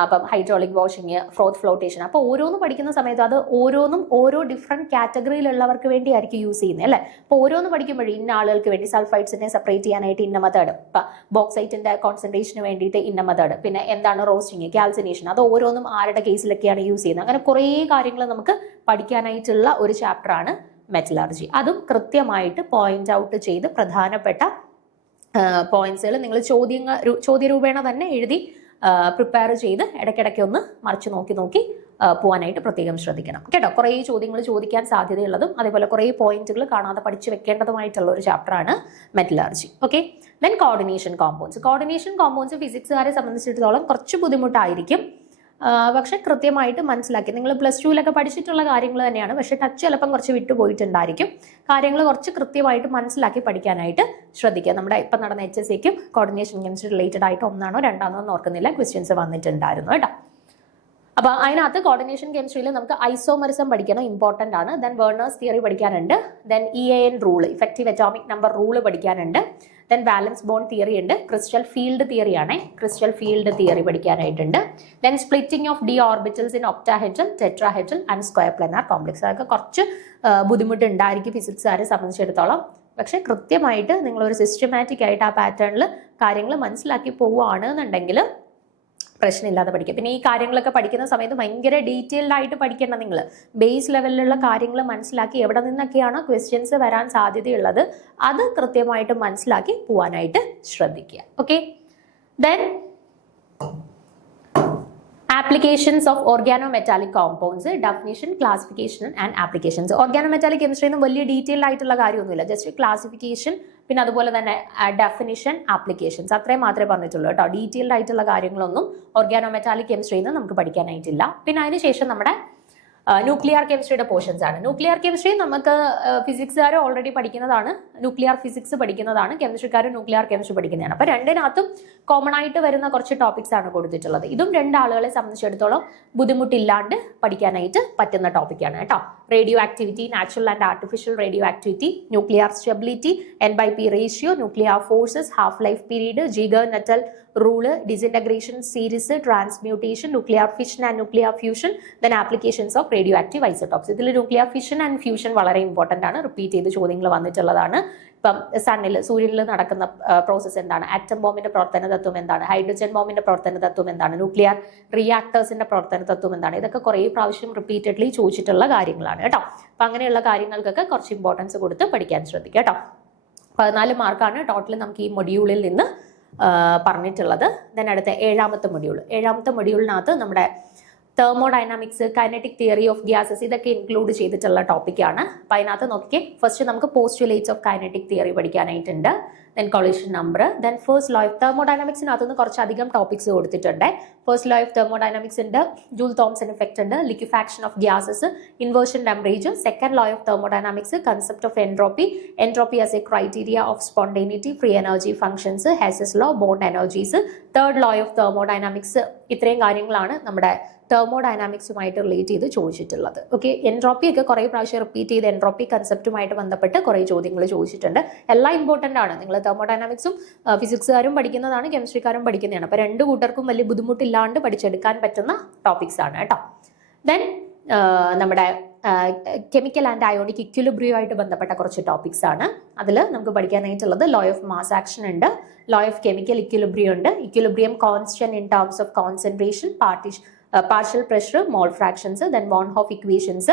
അപ്പം ഹൈഡ്രോളിക് വാഷിങ്, ഫ്രോത്ത് ഫ്ലോട്ടേഷൻ, അപ്പോൾ ഓരോന്നും പഠിക്കുന്ന സമയത്ത് അത് ഓരോന്നും ഓരോ ഡിഫറെൻറ്റ് കാറ്റഗറിയിലുള്ളവർക്ക് വേണ്ടിയായിരിക്കും യൂസ് ചെയ്യുന്നത് അല്ലേ. അപ്പോൾ ഓരോന്ന് പഠിക്കുമ്പോഴേ ഇന്ന ആളുകൾക്ക് വേണ്ടി സൾഫൈഡ്സിനെ സെപ്പറേറ്റ് ചെയ്യാനായിട്ട് ഇന്ന മെത്തേഡ്, ഇപ്പം ബോക്സൈറ്റിൻ്റെ കോൺസെൻട്രേഷന് വേണ്ടിയിട്ട് ഇന്ന മെത്തേഡ്, പിന്നെ എന്താണ് റോസ്റ്റിങ്, കാൽസിനേഷൻ, അത് ഓരോന്നും ആരുടെ കേസിലൊക്കെയാണ് യൂസ് ചെയ്യുന്നത്. അങ്ങനെ കുറേ കാര്യങ്ങൾ നമുക്ക് പഠിക്കാനായിട്ടുള്ള ഒരു ചാപ്റ്ററാണ് മെറ്റലർജി. അതും കൃത്യമായിട്ട് പോയിന്റ് ഔട്ട് ചെയ്ത് പ്രധാനപ്പെട്ട പോയിന്റ്സുകൾ നിങ്ങൾ ചോദ്യരൂപേണ തന്നെ എഴുതി പ്രിപ്പയർ ചെയ്ത് ഇടയ്ക്കിടയ്ക്ക് ഒന്ന് മറിച്ച് നോക്കി പോകാനായിട്ട് പ്രത്യേകം ശ്രദ്ധിക്കണം കേട്ടോ. കുറേ ചോദ്യങ്ങൾ ചോദിക്കാൻ സാധ്യതയുള്ളതും അതേപോലെ കുറേ പോയിന്റുകൾ കാണാതെ പഠിച്ചു വെക്കേണ്ടതുമായിട്ടുള്ള ഒരു ചാപ്റ്ററാണ് metallurgy. Okay, then coordination compounds. Coordination compounds ഫിസിക്സുകാരെ സംബന്ധിച്ചിടത്തോളം കുറച്ച് ബുദ്ധിമുട്ടായിരിക്കും, പക്ഷെ കൃത്യമായിട്ട് മനസ്സിലാക്കി. നിങ്ങൾ +2 പഠിച്ചിട്ടുള്ള കാര്യങ്ങൾ തന്നെയാണ്, പക്ഷെ ടച്ച് ചിലപ്പം കുറച്ച് വിട്ടുപോയിട്ടുണ്ടായിരിക്കും. കാര്യങ്ങൾ കുറച്ച് കൃത്യമായിട്ട് മനസ്സിലാക്കി പഠിക്കാനായിട്ട് ശ്രദ്ധിക്കുക. നമ്മുടെ ഇപ്പം നടന്ന HSCക്കും കോർഡിനേഷൻ കെമിസ്ട്രി റിലേറ്റഡ് ആയിട്ട് 1 or 2 ഓർക്കുന്നില്ല, ക്വസ്റ്റ്യൻസ് വന്നിട്ടുണ്ടായിരുന്നു കേട്ടോ. അപ്പോൾ അതിനകത്ത് കോർഡിനേഷൻ കെമിസ്ട്രിയിൽ നമുക്ക് ഐസോമറിസം പഠിക്കണം, ഇമ്പോർട്ടൻ്റ് ആണ്. ദെൻ വേർണേഴ്സ് തിയറി പഠിക്കാനുണ്ട്. Then EAN rule, effective atomic number rule പഠിക്കാനുണ്ട്. ദെൻ വാലൻസ് ബോണ്ട് തിയറി ഉണ്ട്, ക്രിസ്റ്റൽ ഫീൽഡ് തിയറി ആണ്, ക്രിസ്റ്റൽ ഫീൽഡ് തിയറി പഠിക്കാനായിട്ടുണ്ട്. Then splitting of d orbitals in octahedral, tetrahedral and square planar complex. അതൊക്കെ കുറച്ച് ബുദ്ധിമുട്ടുണ്ടായിരിക്കും ഫിസിക്സുകാരെ സംബന്ധിച്ചിടത്തോളം. പക്ഷെ കൃത്യമായിട്ട് നിങ്ങളൊരു സിസ്റ്റമാറ്റിക് ആയിട്ട് ആ പാറ്റേണിൽ കാര്യങ്ങൾ മനസ്സിലാക്കി പോവുകയാണ് എന്നുണ്ടെങ്കിൽ പ്രശ്നമില്ലാതെ പഠിക്കുക. പിന്നെ ഈ കാര്യങ്ങളൊക്കെ പഠിക്കുന്ന സമയത്ത് ഭയങ്കര ഡീറ്റെയിൽഡ് ആയിട്ട് പഠിക്കണം. നിങ്ങൾ ബേസ് ലെവലിലുള്ള കാര്യങ്ങൾ മനസ്സിലാക്കി എവിടെ നിന്നൊക്കെയാണോ ക്വസ്റ്റ്യൻസ് വരാൻ സാധ്യതയുള്ളത് അത് കൃത്യമായിട്ട് മനസ്സിലാക്കി പോവാനായിട്ട് ശ്രദ്ധിക്കുക. Okay, then applications of organometallic compounds, definition, classification and applications. Organometallic കെമിസ്ട്രിയൊന്നും വലിയ ഡീറ്റെയിൽഡ് ആയിട്ടുള്ള കാര്യമൊന്നുമില്ല, ജസ്റ്റ് ക്ലാസിഫിക്കേഷൻ, പിന്നെ അതുപോലെ തന്നെ ഡെഫിനിഷൻ, ആപ്ലിക്കേഷൻസ്, അത്രയും മാത്രമേ പറഞ്ഞിട്ടുള്ളൂ കേട്ടോ. ഡീറ്റെയിൽഡ് ആയിട്ടുള്ള കാര്യങ്ങളൊന്നും ഓർഗാനോമെറ്റാലിക് കെമിസ്ട്രിയിൽ നിന്ന് നമുക്ക് പഠിക്കാനായിട്ടില്ല. പിന്നെ അതിനുശേഷം നമ്മുടെ ന്യൂക്ലിയർ കെമിസ്ട്രിയുടെ പോർഷൻസ് ആണ്. ന്യൂക്ലിയർ കെമിസ്ട്രി നമുക്ക് ഫിസിക്സുകാർ ഓൾറെഡി പഠിക്കുന്നതാണ്, ന്യൂക്ലിയർ ഫിസിക്സ് പഠിക്കുന്നതാണ്, കെമിസ്ട്രിക്കാരും ന്യൂക്ലിയർ കെമിസ്ട്രി പഠിക്കുന്നതാണ്. അപ്പോൾ രണ്ടിനകത്തും കോമൺ ആയിട്ട് വരുന്ന കുറച്ച് ടോപ്പിക്സ് ആണ് കൊടുത്തിട്ടുള്ളത്. ഇതും രണ്ടാളുകളെ സംബന്ധിച്ചിടത്തോളം ബുദ്ധിമുട്ടില്ലാണ്ട് പഠിക്കാനായിട്ട് പറ്റുന്ന ടോപ്പിക്കാണ് കേട്ടോ. Radioactivity, natural and artificial radioactivity, nuclear stability, N/P ratio, nuclear forces, half life period, Geiger Nuttall rule, disintegration series, transmutation, nuclear fission and nuclear fusion, then applications of radioactive isotopes. ഇതിൽ nuclear fission and fusion വളരെ important ആണ്, repeat ചെയ്ത് ചോദ്യങ്ങൾ വന്നിട്ടുള്ളതാണ്. ഇപ്പം സണ്ണിൽ, സൂര്യനിൽ നടക്കുന്ന process എന്താണ്, ആറ്റം ബോംബിന്റെ പ്രവർത്തന തത്വം എന്താണ്, ഹൈഡ്രജൻ ബോംബിന്റെ പ്രവർത്തന തത്വം എന്താണ്, ന്യൂക്ലിയർ റിയാക്ടേഴ്സിന്റെ പ്രവർത്തന തത്വം എന്താണ്, ഇതൊക്കെ കുറേ പ്രാവശ്യം റിപ്പീറ്റഡ്ലി ചോദിച്ചിട്ടുള്ള കാര്യങ്ങളാണ് കേട്ടോ. അപ്പം അങ്ങനെയുള്ള കാര്യങ്ങൾക്കൊക്കെ കുറച്ച് ഇമ്പോർട്ടൻസ് കൊടുത്ത് പഠിക്കാൻ ശ്രദ്ധിക്കുക കേട്ടോ. 14 മാർക്കാണ് ടോട്ടൽ നമുക്ക് ഈ മൊഡ്യൂളിൽ നിന്ന് പറഞ്ഞിട്ടുള്ളത്. ദെൻ അടുത്ത ഏഴാമത്തെ മൊഡ്യൂളിനകത്ത് നമ്മുടെ thermodynamics, kinetic theory of gases, ഇതൊക്കെ ഇൻക്ലൂഡ് ചെയ്തിട്ടുള്ള ടോപ്പിക്കാണ്. അപ്പോൾ അതിനകത്ത് നോക്കിയേ, ഫസ്റ്റ് നമുക്ക് പോസ്റ്റുലേറ്റ്സ് ഓഫ് കൈനറ്റിക് തിയറി പഠിക്കാനായിട്ടുണ്ട്. Then collision number, then first law of തെർമോഡൈനാമിക്സിനകത്ത് നിന്ന് കുറച്ചധികം ടോപ്പിക്സ് കൊടുത്തിട്ടുണ്ട്. ഫസ്റ്റ് ലോ ഓഫ് തെർമോഡൈനാമിക്സ് ഉണ്ട്, ജൂൾ തോംസൺ ഇഫക്റ്റ് ഉണ്ട്, liquefaction of gases, inversion temperature, second law of thermodynamics, concept of entropy as a criteria of spontaneity, free energy functions, Hess's law, bond energies, third law of thermodynamics. ഇത്രയും കാര്യങ്ങളാണ് നമ്മുടെ തെർമോഡൈനാമിക്സുമായിട്ട് relate ചെയ്ത് ചോദിച്ചിട്ടുള്ളത്. Okay, entropy ഒക്കെ കുറേ പ്രാവശ്യം repeat ചെയ്ത് entropy കൺസെപ്റ്റുമായിട്ട് ബന്ധപ്പെട്ട് കുറേ ചോദ്യങ്ങൾ ചോദിച്ചിട്ടുണ്ട്. എല്ലാം ഇമ്പോർട്ടൻ്റ് ആണ്. നിങ്ങൾ തെർമോഡൈനാമിക്സും ഫിസിക്സുകാരും പഠിക്കുന്നതാണ്, കെമിസ്ട്രിക്കാരും പഠിക്കുന്നതാണ്. അപ്പോൾ രണ്ട് കൂട്ടർക്കും വലിയ ബുദ്ധിമുട്ടില്ലാണ്ട് പഠിച്ചെടുക്കാൻ പറ്റുന്ന ടോപ്പിക്സ് ആണ് കേട്ടോ. ദെൻ നമ്മുടെ കെമിക്കൽ ആൻഡ് അയോണിക് ഇക്വിലിബ്രിയം ആയിട്ട് ബന്ധപ്പെട്ട കുറച്ച് ടോപ്പിക്സ് ആണ്. അതിൽ നമുക്ക് പഠിക്കാനായിട്ടുള്ളത് ലോ ഓഫ് മാസ് ആക്ഷൻ ഉണ്ട്, ലോ ഓഫ് കെമിക്കൽ ഇക്വിലിബ്രിയം ഉണ്ട്, equilibrium constant in terms of concentration, partial pressure, mole fractions, then Van Hoff equations,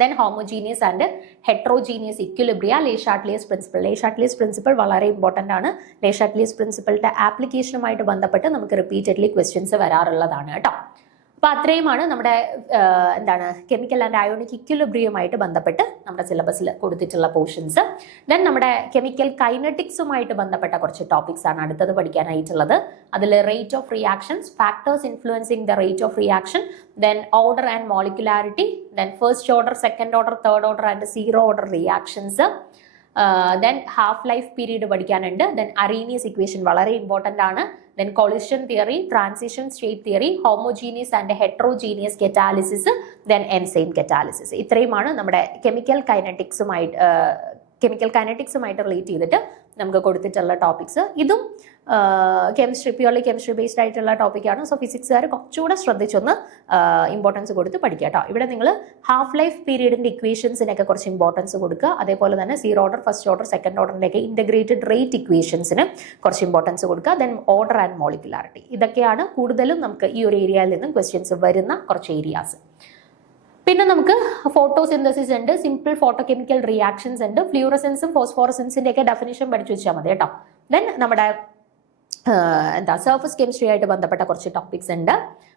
then homogeneous and heterogeneous equilibria, Le Chatelier's principle. Le Chatelier's principle വളരെ important ആണ്. Le Chatelier's principle ആപ്ലിക്കേഷനുമായിട്ട് ബന്ധപ്പെട്ട് നമുക്ക് repeatedly questions വരാറുള്ളതാണ് കേട്ടോ. അപ്പോൾ അത്രയുമാണ് നമ്മുടെ എന്താണ് chemical and ionic ഇക്വിലിബ്രിയവുമായിട്ട് ബന്ധപ്പെട്ട് നമ്മുടെ സിലബസിൽ കൊടുത്തിട്ടുള്ള പോർഷൻസ്. ദെൻ നമ്മുടെ കെമിക്കൽ കൈനറ്റിക്സുമായിട്ട് ബന്ധപ്പെട്ട കുറച്ച് ടോപ്പിക്സ് ആണ് അടുത്തത് പഠിക്കാനായിട്ടുള്ളത്. അതിൽ rate of reactions, factors influencing the rate of reaction, then order and molecularity, then first order, second order, third order and zero order reactions, then half life period പഠിക്കാനുണ്ട്, then Arrhenius equation വളരെ important ആണ്, then collision theory, transition state theory, homogeneous and heterogeneous catalysis, then enzyme catalysis. ഇത്രയുമാണ് നമ്മുടെ chemical കൈനറ്റിക്സുമായിട്ട് relate ചെയ്തിട്ട് നമുക്ക് കൊടുത്തിട്ടുള്ള topics. ഇതും purely chemistry based ആയിട്ടുള്ള ടോപ്പിക്കാണ്. സോ ഫിസിക്സുകാർ കുറച്ചുകൂടെ ശ്രദ്ധിച്ചൊന്ന് ഇമ്പോർട്ടൻസ് കൊടുത്ത് പഠിക്കുക കേട്ടോ. ഇവിടെ നിങ്ങൾ ഹാഫ് ലൈഫ് പീരീഡിൻ്റെ ഇക്വേഷൻസിനൊക്കെ കുറച്ച് ഇമ്പോർട്ടൻസ് കൊടുക്കുക. അതേപോലെ തന്നെ zero order, first order, second ഓർഡറിൻ്റെയൊക്കെ ഇൻ്റഗ്രേറ്റഡ് റേറ്റ് ഇക്വേഷൻസിന് കുറച്ച് ഇമ്പോർട്ടൻസ് കൊടുക്കുക. ദെൻ ഓർഡർ ആൻഡ് മോളിക്കുലാരിറ്റി, ഇതൊക്കെയാണ് കൂടുതലും നമുക്ക് ഈ ഒരു ഏരിയയിൽ നിന്നും ക്വസ്റ്റ്യൻസ് വരുന്ന കുറച്ച് ഏരിയാസ്. പിന്നെ നമുക്ക് ഫോട്ടോസിന്തസിസ് ഉണ്ട്, സിമ്പിൾ ഫോട്ടോകെമിക്കൽ റിയാക്ഷൻസ് ഉണ്ട്, ഫ്ലൂറസെൻസും ഫോസ്ഫോറസെൻസിന്റെ ഒക്കെ ഡെഫിനിഷൻ പഠിച്ചു വെച്ചാൽ മതി കേട്ടോ. ദെൻ നമ്മുടെ സർഫസ് കെമിസ്ട്രി ആയിട്ട് ബന്ധപ്പെട്ട കുറച്ച് ടോപ്പിക്സ് ഉണ്ട്.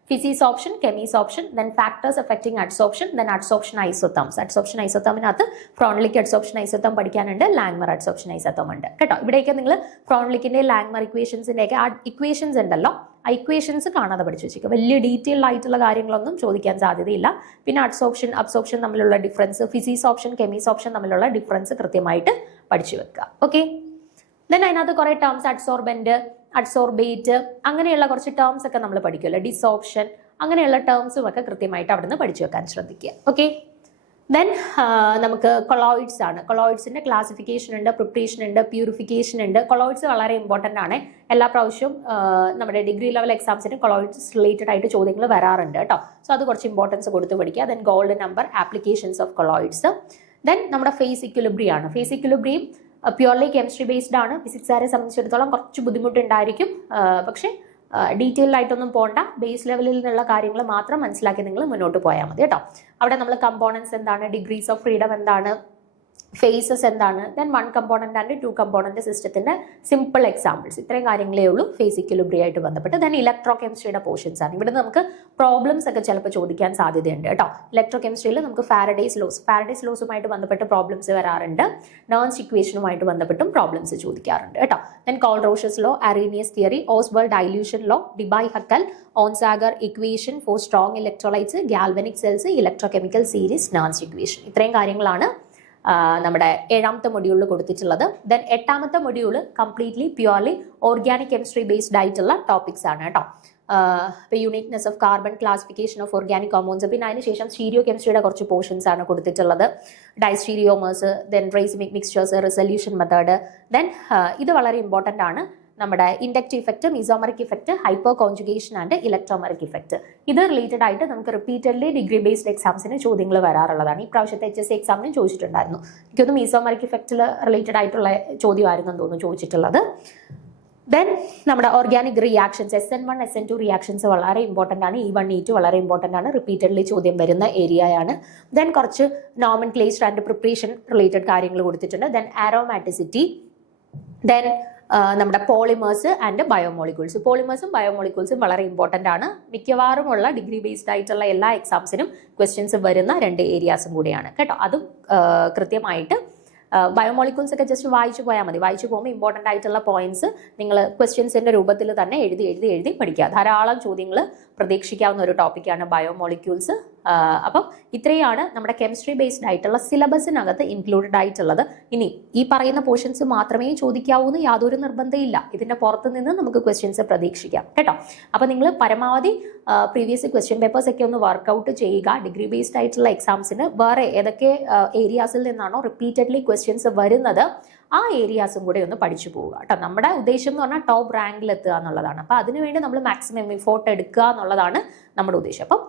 Physisorption, chemisorption, then factors affecting adsorption, then adsorption isotherms. Adsorption ഐസോതേമിനകത്ത് ഫ്രോൺലിക് അഡ്സോപ്ഷൻ ഐസോതേം പഠിക്കാനുണ്ട്, ലാങ്മർ അഡ്സോപ്ഷൻ ഐസോതേം ഉണ്ട് കേട്ടോ. ഇവിടെയൊക്കെ നിങ്ങൾ ഫ്രോൺലിക്കിന്റെ ലാങ്മർ ഇക്വേഷൻസിന്റെ ഒക്കെ ഇക്വേഷൻസ് ഉണ്ടല്ലോ, ആ ഇക്വേഷൻസ് കാണാതെ പഠിച്ചു വെച്ചേക്കുക. വലിയ ഡീറ്റെയിൽഡ് ആയിട്ടുള്ള കാര്യങ്ങളൊന്നും ചോദിക്കാൻ സാധ്യതയില്ല. പിന്നെ അഡ്സോപ്ഷൻ, അബ്സോപ്ഷൻ തമ്മിലുള്ള ഡിഫറൻസ്, ഫിസിക്സ് ഓപ്ഷൻ, കെമീസ് ഓപ്ഷൻ തമ്മിലുള്ള ഡിഫറൻസ് കൃത്യമായിട്ട് പഠിച്ചു വെക്കുക. ഓക്കെ, ദെൻ അതിനകത്ത് കുറേ ടേംസ്, അഡ്സോർബൻറ്റ്, അഡ്സോർബേറ്റ്, അങ്ങനെയുള്ള കുറച്ച് ടേംസ് ഒക്കെ നമ്മൾ പഠിക്കുമല്ലോ, ഡിസോപ്ഷൻ, അങ്ങനെയുള്ള ടേംസും ഒക്കെ കൃത്യമായിട്ട് അവിടെ നിന്ന് പഠിച്ചു വെക്കാൻ ശ്രദ്ധിക്കുക. ഓക്കെ, ദെൻ നമുക്ക് കൊളോയിഡ്സ് ആണ്. കൊളോയിഡ്സിന്റെ ക്ലാസിഫിക്കേഷൻ ഉണ്ട്, പ്രിപ്പറേഷൻ ഉണ്ട്, പ്യൂരിഫിക്കേഷൻ ഉണ്ട്. കൊളോയിഡ്സ് വളരെ ഇമ്പോർട്ടൻ്റ് ആണ്. എല്ലാ പ്രാവശ്യവും നമ്മുടെ ഡിഗ്രി ലെവൽ എക്സാംസിന് കൊളോയിഡ്സ് റിലേറ്റഡ് ആയിട്ട് ചോദ്യങ്ങൾ വരാറുണ്ട് കേട്ടോ. സോ അത് കുറച്ച് ഇമ്പോർട്ടൻസ് കൊടുത്ത് പഠിക്കുക. Then gold number, applications of colloids. Then നമ്മുടെ ഫേസ് ഇക്വിലിബ്രിയം ആണ്. Phase equilibrium purely chemistry based ആണ്. ഫിസിക്സുകാരെ സംബന്ധിച്ചിടത്തോളം കുറച്ച് ബുദ്ധിമുട്ടുണ്ടായിരിക്കും. പക്ഷേ ഡീറ്റെയിൽ ആയിട്ടൊന്നും പോകണ്ട, ബേസ് ലെവലിൽ നിന്നുള്ള കാര്യങ്ങൾ മാത്രം മനസ്സിലാക്കി നിങ്ങൾ മുന്നോട്ട് പോയാൽ മതി കേട്ടോ. അവിടെ നമ്മൾ കമ്പോണൻസ് എന്താണ്, ഡിഗ്രീസ് ഓഫ് ഫ്രീഡം എന്താണ്, ഫേസസ് എന്താണ്, ദെൻ 1 കമ്പോണന്റ് ആൻഡ് 2 കമ്പോണന്റ് സിസ്റ്റത്തിന്റെ സിമ്പിൾ എക്സാമ്പിൾസ്, ഇത്രയും കാര്യങ്ങളേ ഉള്ളൂ ഫേസ് ഇക്വിലിബ്രിയം ആയിട്ട് ബന്ധപ്പെട്ട്. ദെൻ ഇലക്ട്രോ കെമിസ്ട്രിയുടെ പോർഷൻസ് ആണ്. ഇവിടെ നമുക്ക് പ്രോബ്ലംസ് ഒക്കെ ചിലപ്പോൾ ചോദിക്കാൻ സാധ്യതയുണ്ട് കേട്ടോ. ഇലക്ട്രോ കെമിസ്ട്രിയിൽ നമുക്ക് ഫാരഡേസ് ലോസുമായിട്ട് ബന്ധപ്പെട്ട് പ്രോബ്ലംസ് വരാറുണ്ട്. നെർൻസ് ഇക്വേഷനുമായിട്ട് ബന്ധപ്പെട്ടും പ്രോബ്ലംസ് ചോദിക്കാറുണ്ട് കേട്ടോ. Then Kohlrausch's law, Arrhenius theory, Ostwald dilution law, Debye Hückel, Onsager equation for strong electrolytes, galvanic cells, electrochemical series, Nernst equation, ഇത്രയും കാര്യങ്ങളാണ് നമ്മുടെ 7ാമത്തെ മൊഡ്യൂളിൽ കൊടുത്തിട്ടുള്ളത്. ദെൻ 8ാമത്തെ module completely purely organic chemistry based ആയിട്ടുള്ള ടോപ്പിക്സ് ആണ് കേട്ടോ. Uniqueness of carbon, classification of organic compounds, പിന്നെ അതിനുശേഷം സ്റ്റീരിയോ കെമിസ്ട്രിയുടെ കുറച്ച് പോർഷൻസ് ആണ് കൊടുത്തിട്ടുള്ളത്. Diastereomers, then racemic mixtures, resolution method. Then ഇത് വളരെ ഇമ്പോർട്ടൻ്റ് ആണ്, നമ്മുടെ inductive effect, mesomeric effect, hyperconjugation and electromeric effect. ഇത് റിലേറ്റഡ് ആയിട്ട് നമുക്ക് റിപ്പീറ്റഡ്ലി ഡിഗ്രി ബേസ്ഡ് എക്സാംസിന് ചോദ്യങ്ങൾ വരാറുള്ളതാണ്. ഈ പ്രാവശ്യത്തെ HSC എക്സാമിനും ചോദിച്ചിട്ടുണ്ടായിരുന്നു. എനിക്കൊന്ന് മിസോമറിക് ഇഫക്റ്റിൽ റിലേറ്റഡ് ആയിട്ടുള്ള ചോദ്യമായിരുന്നു തോന്നുന്നു ചോദിച്ചിട്ടുള്ളത്. ദെൻ നമ്മുടെ organic reactions, SN1 SN2 reactions വളരെ ഇമ്പോർട്ടൻ്റ് ആണ്. E1 E2 വളരെ ഇമ്പോർട്ടൻ്റ് ആണ്, റിപ്പീറ്റഡ്ലി ചോദ്യം വരുന്ന ഏരിയയാണ്. ദെൻ കുറച്ച് നോമൻക്ലേച്ചർ ആൻഡ് പ്രിപ്പറേഷൻ റിലേറ്റഡ് കാര്യങ്ങൾ കൊടുത്തിട്ടുണ്ട്. ദെൻ ആരോമാറ്റിസിറ്റി, ദെൻ നമ്മുടെ പോളിമേഴ്സ് ആൻഡ് ബയോമോളിക്യൂൾസ്. പോളിമേഴ്സും ബയോമോളിക്യൂൾസും വളരെ ഇമ്പോർട്ടൻ്റ് ആണ്. മിക്കവാറുമുള്ള ഡിഗ്രി ബേസ്ഡ് ആയിട്ടുള്ള എല്ലാ എക്സാംസിനും ക്വസ്റ്റ്യൻസ് വരുന്ന 2 ഏരിയാസും കൂടിയാണ് കേട്ടോ. അതും കൃത്യമായിട്ട് ബയോമോളിക്യൂൾസ് ഒക്കെ ജസ്റ്റ് വായിച്ചു പോയാൽ മതി. വായിച്ചു പോകുമ്പോൾ ഇമ്പോർട്ടൻ്റ് ആയിട്ടുള്ള പോയിന്റ്സ് നിങ്ങൾ ക്വസ്റ്റ്യൻസിന്റെ രൂപത്തിൽ തന്നെ എഴുതി പഠിക്കുക. ധാരാളം ചോദ്യങ്ങൾ പ്രതീക്ഷിക്കാവുന്ന ഒരു ടോപ്പിക്കാണ് ബയോമോളിക്യൂൾസ്. അപ്പം ഇത്രയാണ് നമ്മുടെ കെമിസ്ട്രി ബേസ്ഡ് ആയിട്ടുള്ള സിലബസിനകത്ത് ഇൻക്ലൂഡഡ് ആയിട്ടുള്ളത്. ഇനി ഈ പറയുന്ന പോർഷൻസ് മാത്രമേ ചോദിക്കാവൂ എന്ന് യാതൊരു നിർബന്ധമില്ല. ഇതിന്റെ പുറത്ത് നിന്ന് നമുക്ക് ക്വസ്റ്റ്യൻസ് പ്രതീക്ഷിക്കാം കേട്ടോ. അപ്പം നിങ്ങൾ പരമാവധി പ്രീവിയസ് ക്വസ്റ്റ്യൻ പേപ്പേഴ്സ് ഒക്കെ ഒന്ന് വർക്ക്ഔട്ട് ചെയ്യുക. ഡിഗ്രി ബേസ്ഡ് ആയിട്ടുള്ള എക്സാംസിന് വേറെ ഏതൊക്കെ ഏരിയാസിൽ നിന്നാണോ റിപ്പീറ്റഡ്ലി ക്വസ്റ്റ്യൻസ് വരുന്നത് ആ ഏരിയാസും കൂടെ ഒന്ന് പഠിച്ചു പോവുക കേട്ടോ. നമ്മുടെ ഉദ്ദേശം എന്ന് പറഞ്ഞാൽ ടോപ്പ് റാങ്കിൽ എത്തുക എന്നുള്ളതാണ്. അപ്പോൾ അതിനുവേണ്ടി നമ്മൾ മാക്സിമം എഫോർട്ട് എടുക്കുക എന്നുള്ളതാണ് നമ്മുടെ ഉദ്ദേശം. അപ്പം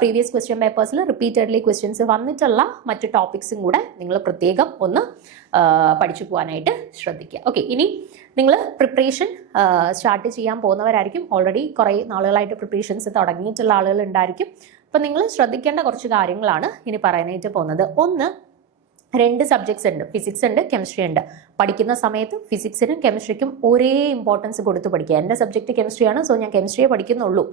പ്രീവിയസ് ക്വസ്റ്റ്യൻ പേപ്പേഴ്സിൽ റിപ്പീറ്റഡ്ലി ക്വസ്റ്റ്യൻസ് വന്നിട്ടുള്ള മറ്റ് ടോപ്പിക്സും കൂടെ നിങ്ങൾ പ്രത്യേകം ഒന്ന് പഠിച്ചു പോകാനായിട്ട് ശ്രദ്ധിക്കുക. ഓക്കെ, ഇനി നിങ്ങൾ പ്രിപ്പറേഷൻ സ്റ്റാർട്ട് ചെയ്യാൻ പോകുന്നവരായിരിക്കും. ഓൾറെഡി കുറേ നാളുകളായിട്ട് പ്രിപ്പറേഷൻസ് തുടങ്ങിയിട്ടുള്ള ആളുകൾ ഉണ്ടായിരിക്കും. അപ്പം നിങ്ങൾ ശ്രദ്ധിക്കേണ്ട കുറച്ച് കാര്യങ്ങളാണ് ഇനി പറയാനായിട്ട് പോകുന്നത്. ഒന്ന്, 2 സബ്ജക്ട്സ് ഉണ്ട്, ഫിസിക്സ് ഉണ്ട്, കെമിസ്ട്രി ഉണ്ട്. പഠിക്കുന്ന സമയത്ത് ഫിസിക്സിനും കെമിസ്ട്രിക്കും ഒരേ ഇമ്പോർട്ടൻസ് കൊടുത്ത് പഠിക്കുക. എൻ്റെ സബ്ജക്റ്റ് കെമിസ്ട്രിയാണ്, സോ ഞാൻ കെമിസ്ട്രിയെ പഠിക്കുന്നുള്ളൂ,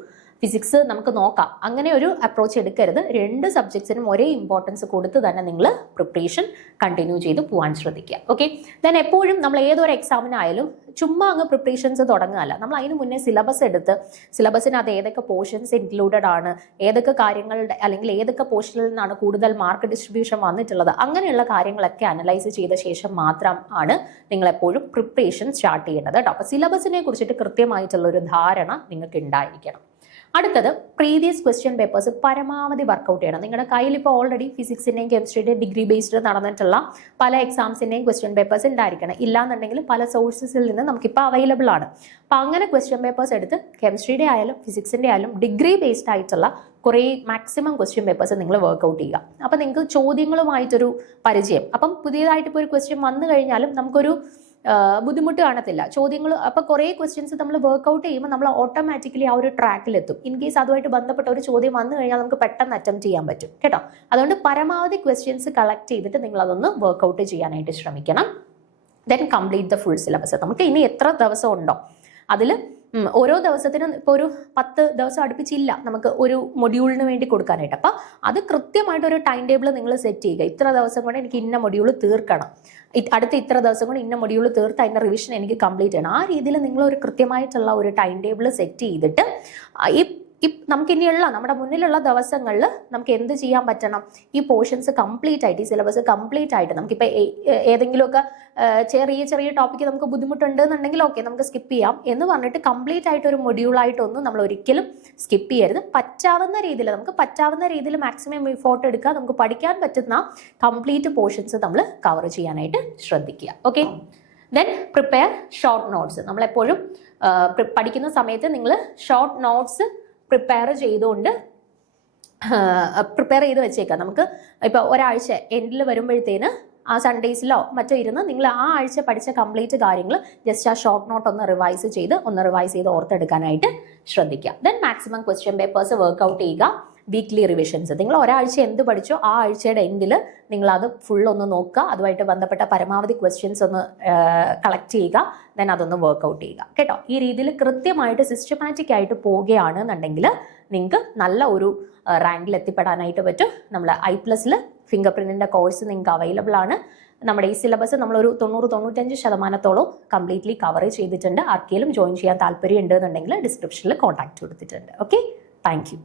ഫിസിക്സ് നമുക്ക് നോക്കാം, അങ്ങനെ ഒരു അപ്രോച്ച് എടുക്കരുത്. 2 സബ്ജക്ട്സിനും ഒരേ ഇമ്പോർട്ടൻസ് കൊടുത്ത് തന്നെ നിങ്ങൾ പ്രിപ്പറേഷൻ കണ്ടിന്യൂ ചെയ്ത് പോകാൻ ശ്രദ്ധിക്കുക. ഓക്കെ, ദെൻ എപ്പോഴും നമ്മൾ ഏതൊരു എക്സാമിനായാലും ചുമ്മാ അങ്ങ് പ്രിപ്പറേഷൻസ് തുടങ്ങുകയല്ല. നമ്മൾ അതിന് മുന്നേ സിലബസ് എടുത്ത് സിലബസിനകത്ത് ഏതൊക്കെ പോർഷൻസ് ഇൻക്ലൂഡഡ് ആണ്, ഏതൊക്കെ കാര്യങ്ങളുടെ അല്ലെങ്കിൽ ഏതൊക്കെ പോർഷനിൽ നിന്നാണ് കൂടുതൽ മാർക്ക് ഡിസ്ട്രിബ്യൂഷൻ വന്നിട്ടുള്ളത്, അങ്ങനെയുള്ള കാര്യങ്ങളൊക്കെ അനലൈസ് ചെയ്ത ശേഷം മാത്രം ആണ് നിങ്ങൾ എപ്പോഴും പ്രിപ്പറേഷൻ സ്റ്റാർട്ട് ചെയ്യേണ്ടത് കേട്ടോ. അപ്പോൾ സിലബസിനെ കുറിച്ചിട്ട് കൃത്യമായിട്ടുള്ള ഒരു ധാരണ നിങ്ങൾക്ക് ഉണ്ടായിരിക്കണം. അടുത്തത്, പ്രീവിയസ് ക്വസ്റ്റ്യൻ പേപ്പേഴ്സ് പരമാവധി വർക്കൗട്ട് ചെയ്യണം. നിങ്ങളുടെ കയ്യിൽ ഇപ്പോൾ ഓൾറെഡി ഫിസിക്സിൻ്റെയും കെമിസ്ട്രിയുടെയും ഡിഗ്രി ബേസ്ഡ് നടന്നിട്ടുള്ള പല എക്സാംസിൻ്റെയും ക്വസ്റ്റ്യൻ പേപ്പേഴ്സ് ഉണ്ടായിരിക്കണം. ഇല്ലാന്നുണ്ടെങ്കിൽ പല സോഴ്സസിൽ നിന്ന് നമുക്കിപ്പോൾ അവൈലബിൾ ആണ്. അപ്പോൾ അങ്ങനെ ക്വസ്റ്റ്യൻ പേപ്പേഴ്സ് എടുത്ത് കെമിസ്ട്രിയുടെ ആയാലും ഫിസിക്സിൻ്റെ ആയാലും ഡിഗ്രി ബേസ്ഡ് ആയിട്ടുള്ള കുറേ മാക്സിമം ക്വസ്റ്റ്യൻ പേപ്പേഴ്സ് നിങ്ങൾ വർക്കൗട്ട് ചെയ്യുക. അപ്പോൾ നിങ്ങൾക്ക് ചോദ്യങ്ങളുമായിട്ടൊരു പരിചയം, അപ്പം പുതിയതായിട്ട് ഇപ്പോൾ ഒരു ക്വസ്റ്റ്യൻ വന്നു കഴിഞ്ഞാലും നമുക്കൊരു ബുദ്ധിമുട്ട് കാണത്തില്ല. ചോദ്യങ്ങൾ അപ്പോൾ കുറേ ക്വസ്റ്റ്യൻസ് നമ്മൾ വർക്ക്ഔട്ട് ചെയ്യുമ്പോൾ നമ്മൾ ഓട്ടോമാറ്റിക്കലി ആ ഒരു ട്രാക്കിലെത്തും. ഇൻ കേസ് അതുമായിട്ട് ബന്ധപ്പെട്ട ഒരു ചോദ്യം വന്നു കഴിഞ്ഞാൽ നമുക്ക് പെട്ടെന്ന് അറ്റംപ്റ്റ് ചെയ്യാൻ പറ്റും കേട്ടോ. അതുകൊണ്ട് പരമാവധി ക്വസ്റ്റ്യൻസ് കളക്ട് ചെയ്തിട്ട് നിങ്ങൾ അതൊന്ന് വർക്ക്ഔട്ട് ചെയ്യാനായിട്ട് ശ്രമിക്കണം. Then complete the full syllabus. നമുക്ക് ഇനി എത്ര ദിവസം ഉണ്ടോ അതിൽ ഓരോ ദിവസത്തിനും ഇപ്പോൾ ഒരു 10 ദിവസം അടുപ്പിച്ചില്ല നമുക്ക് ഒരു മൊഡ്യൂളിന് വേണ്ടി കൊടുക്കാനായിട്ട്. അപ്പോൾ അത് കൃത്യമായിട്ട് ഒരു ടൈം ടേബിൾ നിങ്ങൾ സെറ്റ് ചെയ്യുക. ഇത്ര ദിവസം കൊണ്ട് എനിക്ക് ഇന്ന മൊഡ്യൂൾ തീർക്കണം, അടുത്ത ഇത്ര ദിവസം കൊണ്ട് ഇന്ന മൊഡ്യൂൾ തീർത്ത് അതിൻ്റെ റിവിഷൻ എനിക്ക് കംപ്ലീറ്റ് ചെയ്യണം. ആ രീതിയിൽ നിങ്ങൾ ഒരു കൃത്യമായിട്ടുള്ള ഒരു ടൈം ടേബിൾ സെറ്റ് ചെയ്തിട്ട് നമുക്ക് ഇനിയുള്ള നമ്മുടെ മുന്നിലുള്ള ദിവസങ്ങളിൽ നമുക്ക് എന്ത് ചെയ്യാൻ പറ്റണം? ഈ പോർഷൻസ് കംപ്ലീറ്റ് ആയിട്ട്, ഈ സിലബസ് കംപ്ലീറ്റ് ആയിട്ട്, നമുക്കിപ്പോൾ ഏതെങ്കിലുമൊക്കെ ചെറിയ ടോപ്പിക്ക് നമുക്ക് ബുദ്ധിമുട്ടുണ്ട് എന്നുണ്ടെങ്കിൽ ഓക്കെ നമുക്ക് സ്കിപ്പ് ചെയ്യാം എന്ന് പറഞ്ഞിട്ട് കംപ്ലീറ്റ് ആയിട്ട് ഒരു മൊഡ്യൂളായിട്ടൊന്നും നമ്മൾ ഒരിക്കലും സ്കിപ്പ് ചെയ്യരുത്. നമുക്ക് പറ്റാവുന്ന രീതിയിൽ മാക്സിമം എഫോർട്ട് എടുക്കുക. നമുക്ക് പഠിക്കാൻ പറ്റുന്ന കംപ്ലീറ്റ് പോർഷൻസ് നമ്മൾ കവർ ചെയ്യാനായിട്ട് ശ്രദ്ധിക്കുക. Okay, then prepare short notes. നമ്മളെപ്പോഴും പഠിക്കുന്ന സമയത്ത് നിങ്ങൾ ഷോർട്ട് നോട്ട്സ് പ്രിപ്പയർ ചെയ്ത് വെച്ചേക്കാം. നമുക്ക് ഇപ്പോൾ ഒരാഴ്ച എൻഡിൽ വരുമ്പോഴത്തേന് ആ സൺഡേസിലോ മറ്റോ ഇരുന്ന് നിങ്ങൾ ആ ആഴ്ച പഠിച്ച കംപ്ലീറ്റ് കാര്യങ്ങൾ ജസ്റ്റ് ആ ഷോർട്ട് നോട്ട് ഒന്ന് റിവൈസ് ചെയ്ത് ഓർത്തെടുക്കാനായിട്ട് ശ്രദ്ധിക്കുക. Then maximum question papers work out ചെയ്യുക. വീക്ക്ലി റിവിഷൻസ്, നിങ്ങൾ ഒരാഴ്ച എന്ത് പഠിച്ചോ ആ ആഴ്ചയുടെ എൻഡിൽ നിങ്ങൾ അത് ഫുൾ ഒന്ന് നോക്കുക. അതുമായിട്ട് ബന്ധപ്പെട്ട പരമാവധി ക്വസ്റ്റ്യൻസ് ഒന്ന് കളക്ട് ചെയ്യുക. ദെൻ അതൊന്ന് വർക്ക്ഔട്ട് ചെയ്യുക കേട്ടോ. ഈ രീതിയിൽ കൃത്യമായിട്ട് സിസ്റ്റമാറ്റിക് ആയിട്ട് പോവുകയാണെന്നുണ്ടെങ്കിൽ നിങ്ങൾക്ക് നല്ല ഒരു റാങ്കിൽ എത്തിപ്പെടാനായിട്ട് പറ്റും. നമ്മൾ I+ൽ ഫിംഗർ പ്രിന്റിന്റെ കോഴ്സ് നിങ്ങൾക്ക് അവൈലബിൾ ആണ്. നമ്മുടെ ഈ സിലബസ് നമ്മളൊരു 90-95% കംപ്ലീറ്റ്ലി കവർ ചെയ്തിട്ടുണ്ട്. ആർക്കെങ്കിലും ജോയിൻ ചെയ്യാൻ താല്പര്യം ഉണ്ടെന്നുണ്ടെങ്കിൽ ഡിസ്ക്രിപ്ഷനിൽ കോൺടാക്ട് കൊടുത്തിട്ടുണ്ട്. Okay, thank you.